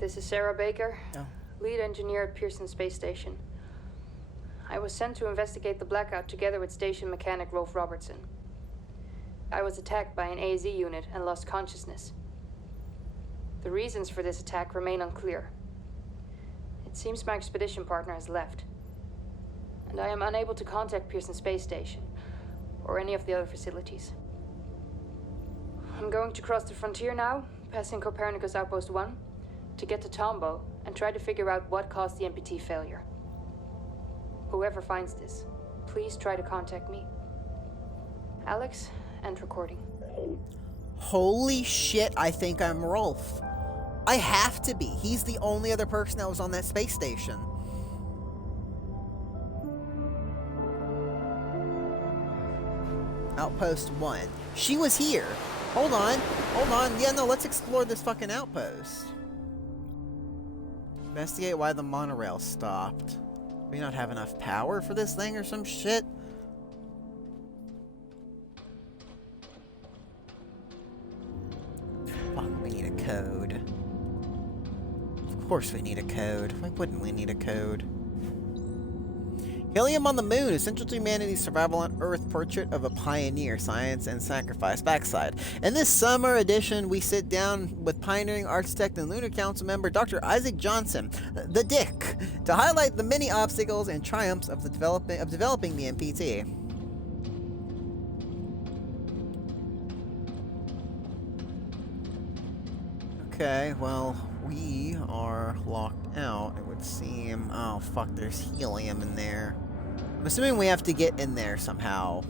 This is Sarah Baker, Oh. lead engineer at Pearson Space Station. I was sent to investigate the blackout together with station mechanic Rolf Robertson. I was attacked by an AZ unit and lost consciousness. The reasons for this attack remain unclear. It seems my expedition partner has left, and I am unable to contact Pearson Space Station or any of the other facilities. I'm going to cross the frontier now, passing Copernicus Outpost 1, to get to Tombo and try to figure out what caused the MPT failure. Whoever finds this, please try to contact me. Alex, end recording. Holy shit, I think I'm Rolf. I have to be. He's the only other person that was on that space station. Outpost 1. She was here. Hold on. Yeah, no, let's explore this fucking outpost. Investigate why the monorail stopped. We not have enough power for this thing or some shit? Fuck, we need a code. Of course we need a code. Why wouldn't we need a code? Helium on the Moon, Essential to Humanity's Survival on Earth, Portrait of a Pioneer, Science and Sacrifice, backside. In this summer edition, we sit down with pioneering architect and Lunar Council member Dr. Isaac Johnson, the Dick, to highlight the many obstacles and triumphs of developing the MPT. Okay, well, we are locked out, it would seem. Oh, fuck, there's helium in there. I'm assuming we have to get in there somehow.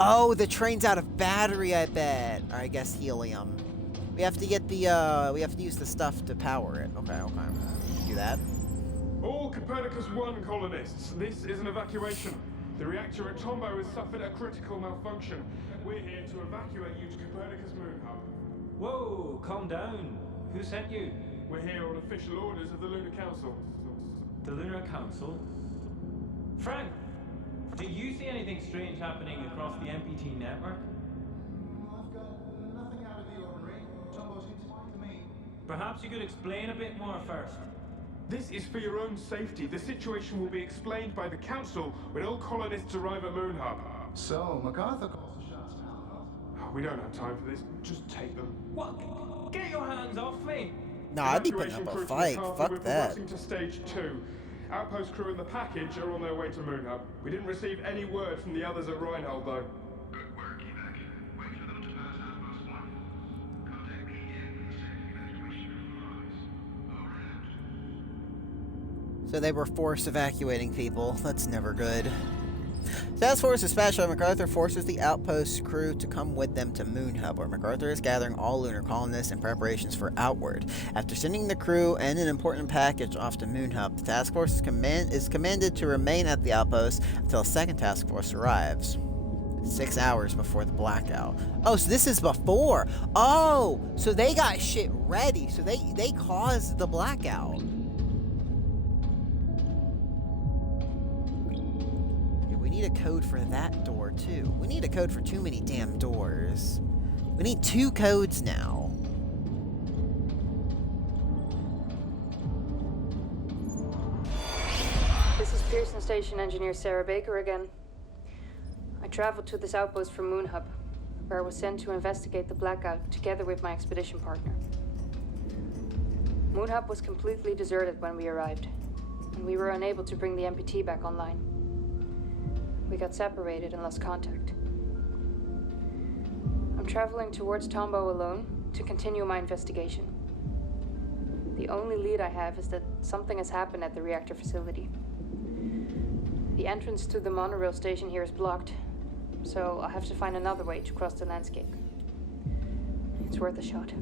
Oh, the train's out of battery, I bet. Or I guess helium. We have to get the, we have to use the stuff to power it. Okay, okay. Do that. All Copernicus 1 colonists, this is an evacuation. The reactor at Tombow has suffered a critical malfunction. We're here to evacuate you to Copernicus Moon Hub. Whoa, calm down. Who sent you? We're here on official orders of the Lunar Council. The Lunar Council? Frank, do you see anything strange happening across the MPT network? I've got nothing out of the ordinary. Tombo seems fine to me. Perhaps you could explain a bit more first. This is for your own safety. The situation will be explained by the Council when all colonists arrive at Moon Hub. So, MacArthur calls the shots now, huh? We don't have time for this. Just take them. What? Get your hands off me! No, I'd be putting up a fight. Fuck We're that. progressing to stage 2. Outpost crew and the package are on their way to Moon Hub. We didn't receive any word from the others at Reinhold, though. Good work, Evac. Wait for them to pass Outpost 1. Contact me again when the safe evacuation arrives. Over and out. So they were force evacuating people. That's never good. Task Force dispatched by MacArthur forces the outpost crew to come with them to Moon Hub, where MacArthur is gathering all lunar colonists in preparations for outward. After sending the crew and an important package off to Moon Hub, the task force is commanded to remain at the outpost until a second task force arrives. 6 hours before the blackout. Oh, so this is before. Oh, so they got shit ready. So they caused the blackout. We need a code for that door, too. We need a code for too many damn doors. We need 2 codes now. This is Pearson Station Engineer Sarah Baker again. I traveled to this outpost from Moon Hub, where I was sent to investigate the blackout together with my expedition partner. Moon Hub was completely deserted when we arrived, and we were unable to bring the MPT back online. We got separated and lost contact. I'm traveling towards Tombow alone to continue my investigation. The only lead I have is that something has happened at the reactor facility. The entrance to the monorail station here is blocked, so I'll have to find another way to cross the landscape. It's worth a shot.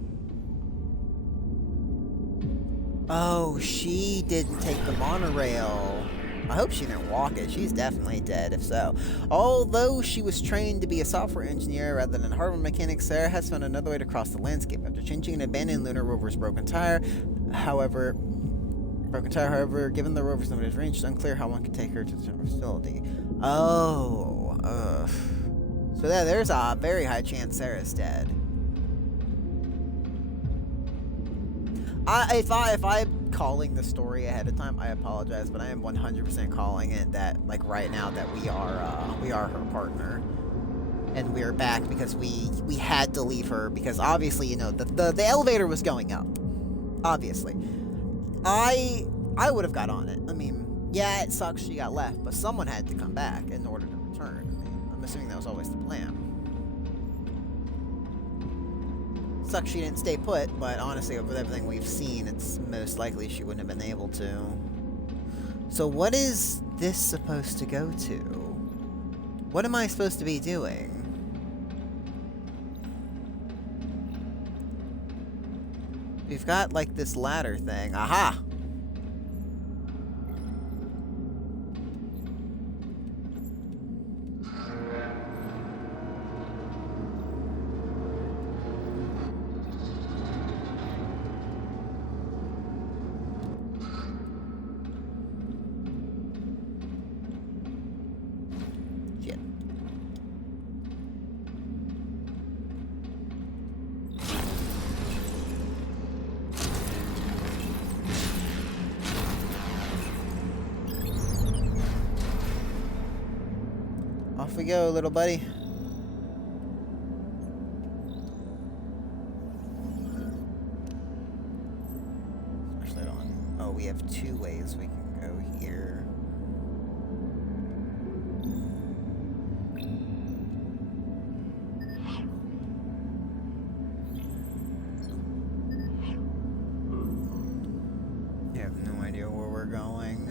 Oh, she didn't take the monorail. I hope she didn't walk it. She's definitely dead, if so. Although she was trained to be a software engineer rather than a hardware mechanic, Sarah has found another way to cross the landscape. After changing an abandoned lunar rover's broken tire, however, given the rover's limited range, it's unclear how one can take her to the facility. Oh, ugh. So there's a very high chance Sarah's dead. If I'm calling the story ahead of time, I apologize, but I am 100% calling it that, like, right now, that we are her partner, and we're back because we had to leave her because obviously, you know, the elevator was going up. Obviously, I would have got on it. I mean, yeah, it sucks she got left, but someone had to come back in order to return. I mean, I'm assuming that was always the plan. Sucks she didn't stay put, but honestly, with everything we've seen, it's most likely she wouldn't have been able to. So what is this supposed to go to? What am I supposed to be doing? We've got, like, this ladder thing. Aha! Off we go, little buddy. Especially on. Oh, we have 2 ways we can go here. I have no idea where we're going.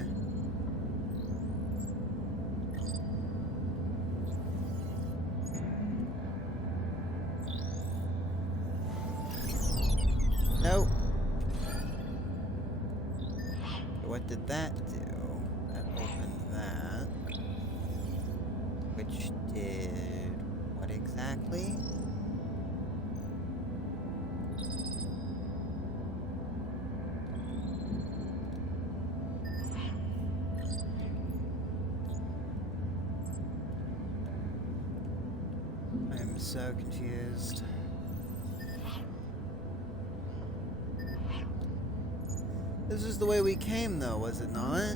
Which did what exactly? I'm so confused. This is the way we came, though, was it not?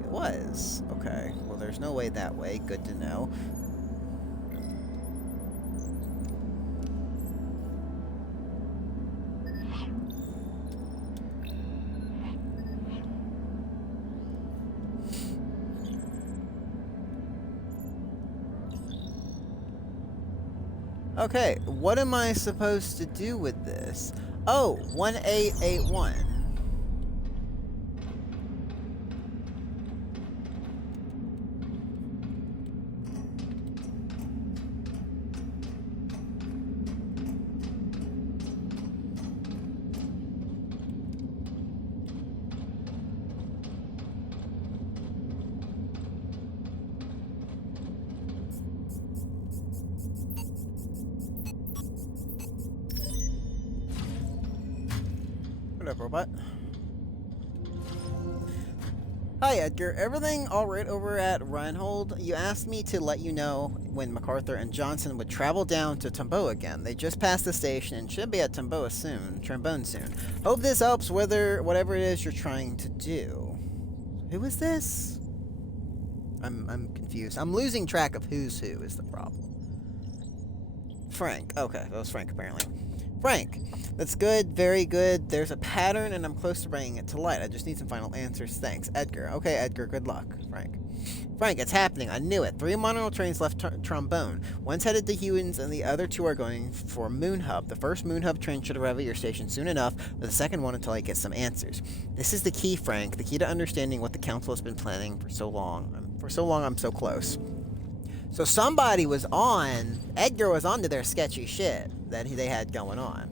It was. Okay. Well, there's no way that way. Good to know. Okay, what am I supposed to do with this? Oh, 1881. What up, robot? Hi, Edgar. Everything all right over at Reinhold? You asked me to let you know when MacArthur and Johnson would travel down to Tomboa again. They just passed the station and should be at Trombone soon. Hope this helps whatever it is you're trying to do. Who is this? I'm confused. I'm losing track of who's who is the problem. Frank. Okay, that was Frank apparently. Frank. That's good, very good. There's a pattern, and I'm close to bringing it to light. I just need some final answers. Thanks. Edgar. Okay, Edgar, good luck. Frank. Frank, it's happening. I knew it. 3 monorail trains left Trombone. One's headed to Hewins, and the other 2 are going for Moon Hub. The first Moon Hub train should arrive at your station soon enough, but the second one until I get some answers. This is the key, Frank. The key to understanding what the Council has been planning for so long. For so long, I'm so close. So somebody was on... Edgar was onto their sketchy shit that they had going on.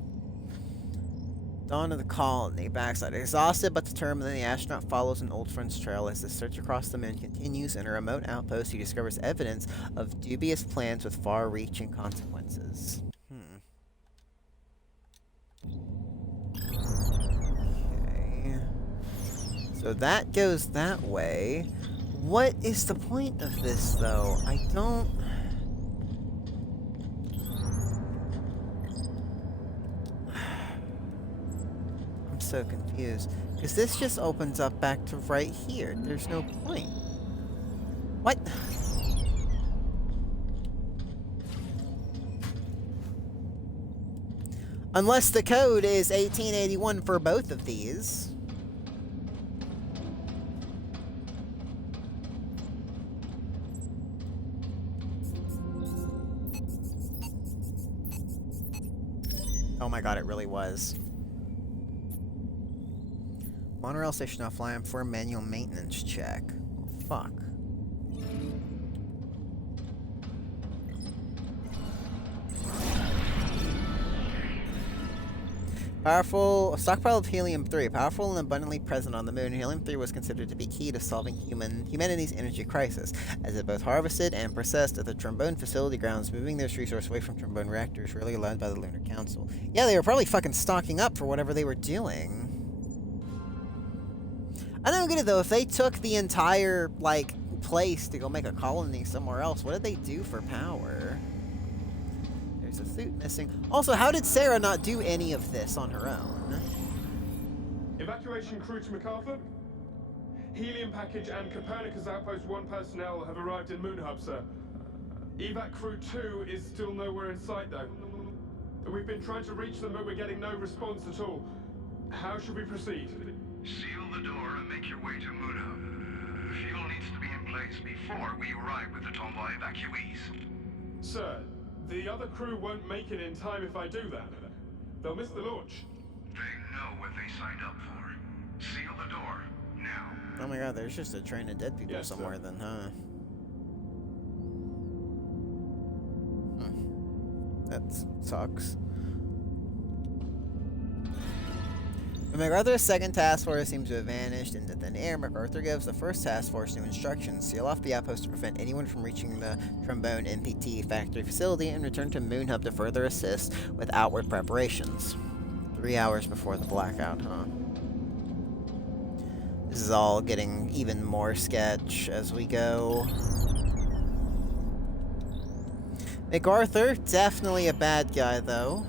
Dawn of the colony. Backside. Exhausted but determined, the astronaut follows an old friend's trail as the search across the moon continues. In a remote outpost, he discovers evidence of dubious plans with far-reaching consequences. Okay. So that goes that way. What is the point of this, though? I don't... I'm so confused. Because this just opens up back to right here. There's no point. What? Unless the code is 1881 for both of these. Oh my god, it really was. Monorail station offline for a manual maintenance check. Oh, fuck. Powerful stockpile of helium-3, powerful and abundantly present on the moon. Helium-3 was considered to be key to solving humanity's energy crisis, as it both harvested and processed at the Trombone facility grounds, moving this resource away from Trombone reactors, rarely allowed by the Lunar Council. Yeah, they were probably fucking stocking up for whatever they were doing. I don't get it though. If they took the entire like place to go make a colony somewhere else, what did they do for power? There's a suit missing. Also, how did Sarah not do any of this on her own? Evacuation crew to MacArthur. Helium package and Copernicus Outpost 1 personnel have arrived in Moon Hub, sir. Evac crew 2 is still nowhere in sight, though. We've been trying to reach them, but we're getting no response at all. How should we proceed? Seal the door and make your way to Moon Hub. Fuel needs to be in place before we arrive with the Tomboy evacuees. Sir, the other crew won't make it in time if I do that. They'll miss the launch. They know what they signed up for. Seal the door, now. Oh my god, there's just a train of dead people somewhere then, huh? That sucks. When MacArthur's second task force seems to have vanished into thin air, MacArthur gives the first task force new instructions. Seal off the outpost to prevent anyone from reaching the Trombone MPT factory facility and return to Moon Hub to further assist with outward preparations. 3 hours before the blackout, huh? This is all getting even more sketch as we go. MacArthur, definitely a bad guy, though.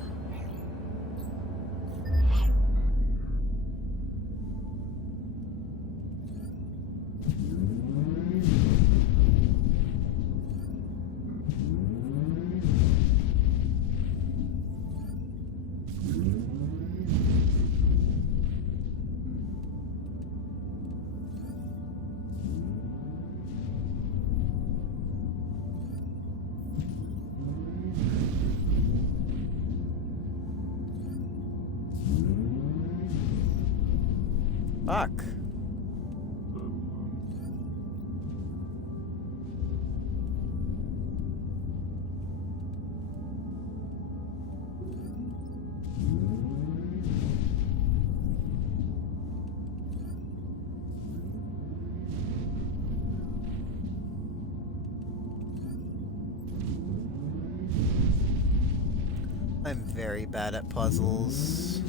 Fuck. I'm very bad at puzzles.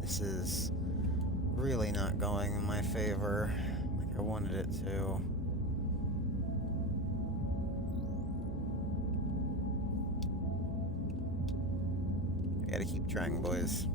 This is really not going in my favor like I wanted it to. I gotta keep trying, boys.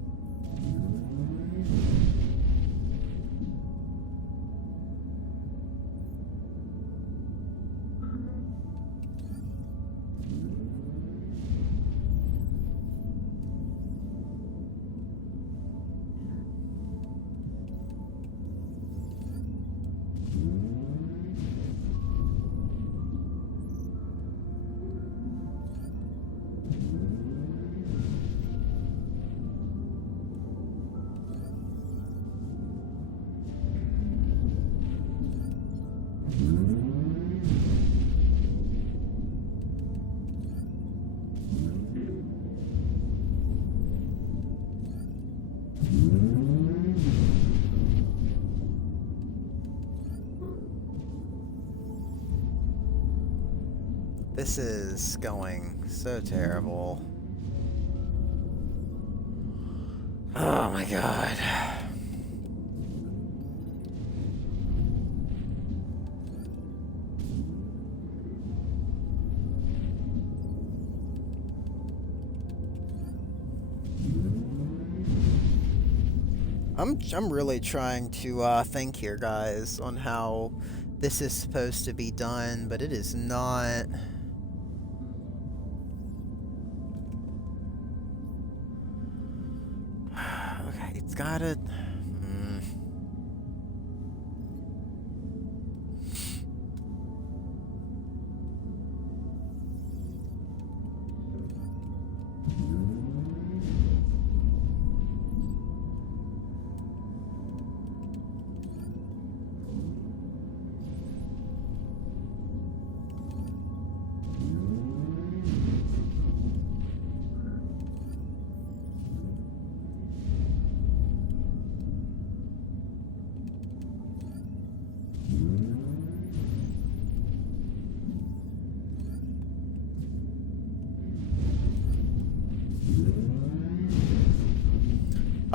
This is going so terrible. Oh my god. I'm really trying to think here, guys, on how this is supposed to be done, but it is not. Okay, it's gotta.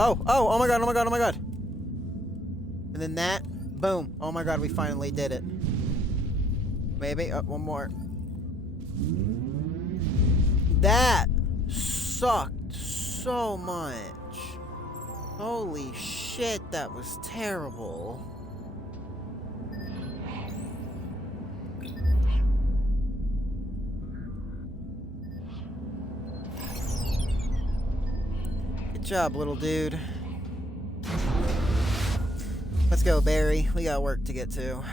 Oh my god, oh my god, oh my god. And then that, boom. Oh my god, we finally did it. Maybe, one more. That sucked so much. Holy shit, that was terrible. Good job, little dude. Let's go, Barry. We got work to get to. Okay,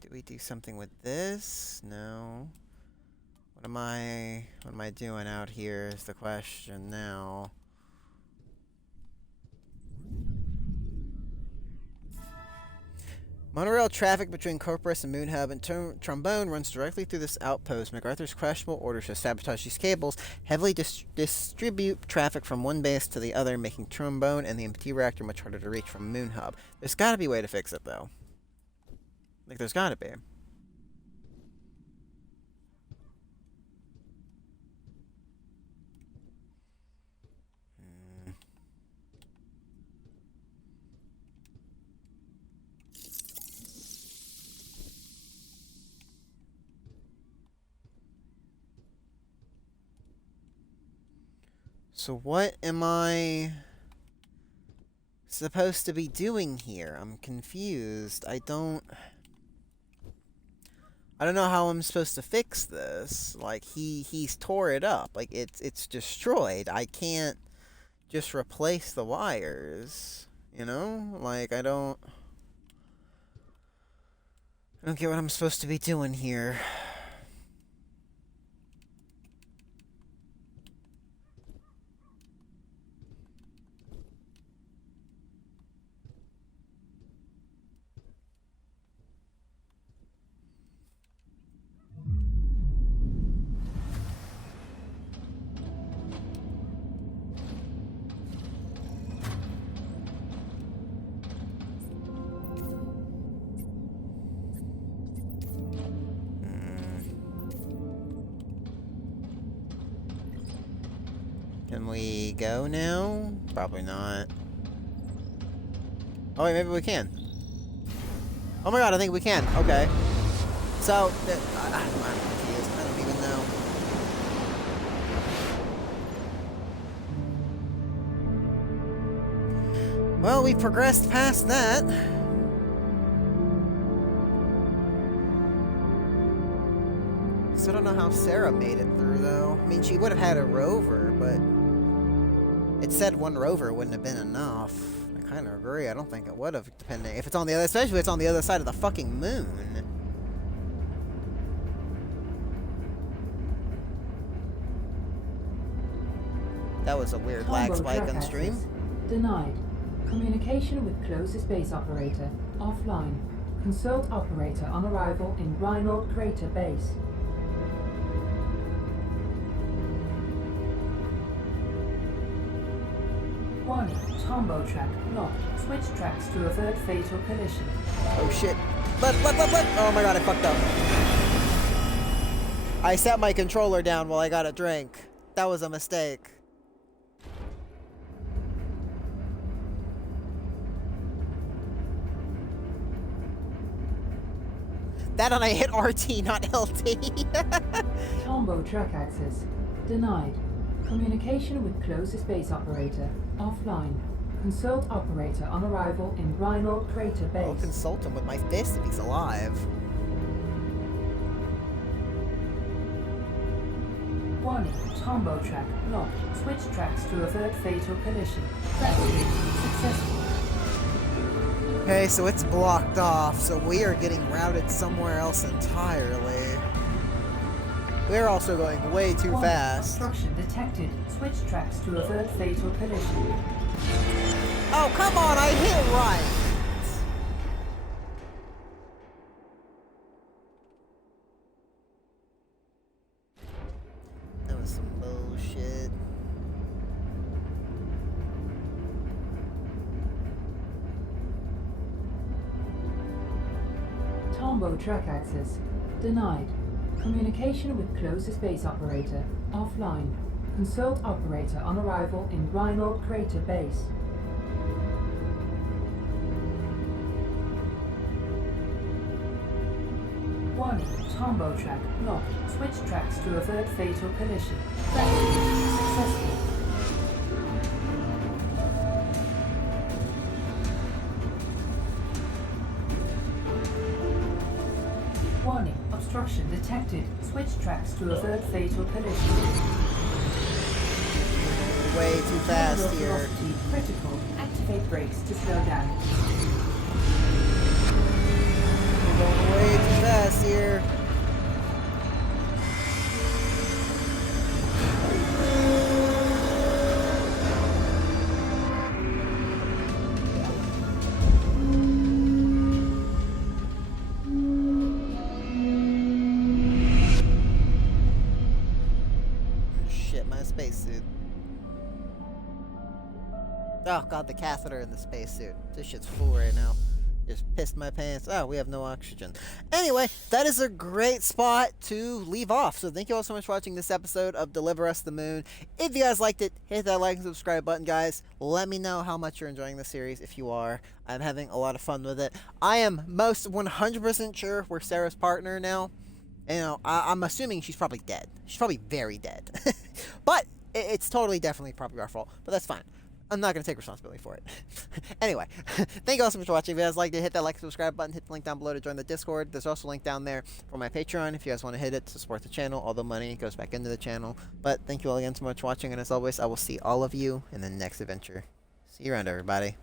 did we do something with this? No. What am I doing out here is the question now. Monorail traffic between Corpus and Moon Hub and Trombone runs directly through this outpost. MacArthur's questionable orders to sabotage these cables heavily distribute traffic from one base to the other, making Trombone and the MPT reactor much harder to reach from Moon Hub. There's gotta be a way to fix it, though. Like, there's gotta be. So what am I supposed to be doing here? I'm confused. I don't know how I'm supposed to fix this. Like, he's tore it up. Like, it's destroyed. I can't just replace the wires, you know? Like, I don't get what I'm supposed to be doing here. Can we go now? Probably not. Oh wait, maybe we can. Oh my god, I think we can. Okay. So, I'm confused. I don't even know. Well, we progressed past that. Still don't know how Sarah made it through, though. I mean, she would have had a rover, but it said one rover wouldn't have been enough. I kind of agree. I don't think it would have, depending if it's on the other, especially if it's on the other side of the fucking moon. That was a weird lag spike on stream. Denied. Communication with closest base operator offline. Consult operator on arrival in Reinhold Crater Base. Warning, Tombo track locked. Switch tracks to avert fatal collision. Oh shit. Let. Oh my god, I fucked up. I set my controller down while I got a drink. That was a mistake. That and I hit RT, not LT. Tombo track access denied. Communication with closest base operator offline. Consult operator on arrival in Reinhold Crater Base. I'll consult him with my fist if he's alive. Warning, Tombo track locked. Switch tracks to avert fatal collision. Successful. Okay, so it's blocked off, so we are getting routed somewhere else entirely. We're also going way too fast. Obstruction detected. Switch tracks to avert fatal collision. Oh, come on, I hit right. That was some bullshit. Tombo track access denied. Communication with closest base operator offline. Consult operator on arrival in Reinhold Crater Base. Warning, Tombo track locked. Switch tracks to avert fatal collision. Successful. Warning, obstruction detected. Switch tracks to avert fatal collision. Way too fast here. Velocity critical. Activate brakes to slow down. We're going way too fast here. shit, my spacesuit. Oh god, the catheter in the spacesuit. This shit's full right now. Just pissed my pants. Oh, we have no oxygen. Anyway, that is a great spot to leave off. So thank you all so much for watching this episode of Deliver Us the Moon. If you guys liked it, hit that like and subscribe button, guys. Let me know how much you're enjoying the series. If you are, I'm having a lot of fun with it. I am most 100% sure we're Sarah's partner now. You know, I'm assuming she's probably dead. She's probably very dead. But it's totally, definitely, probably our fault. But that's fine. I'm not going to take responsibility for it. Anyway, thank you all so much for watching. If you guys liked it, hit that like and subscribe button. Hit the link down below to join the Discord. There's also a link down there for my Patreon if you guys want to hit it to support the channel. All the money goes back into the channel. But thank you all again so much for watching. And as always, I will see all of you in the next adventure. See you around, everybody.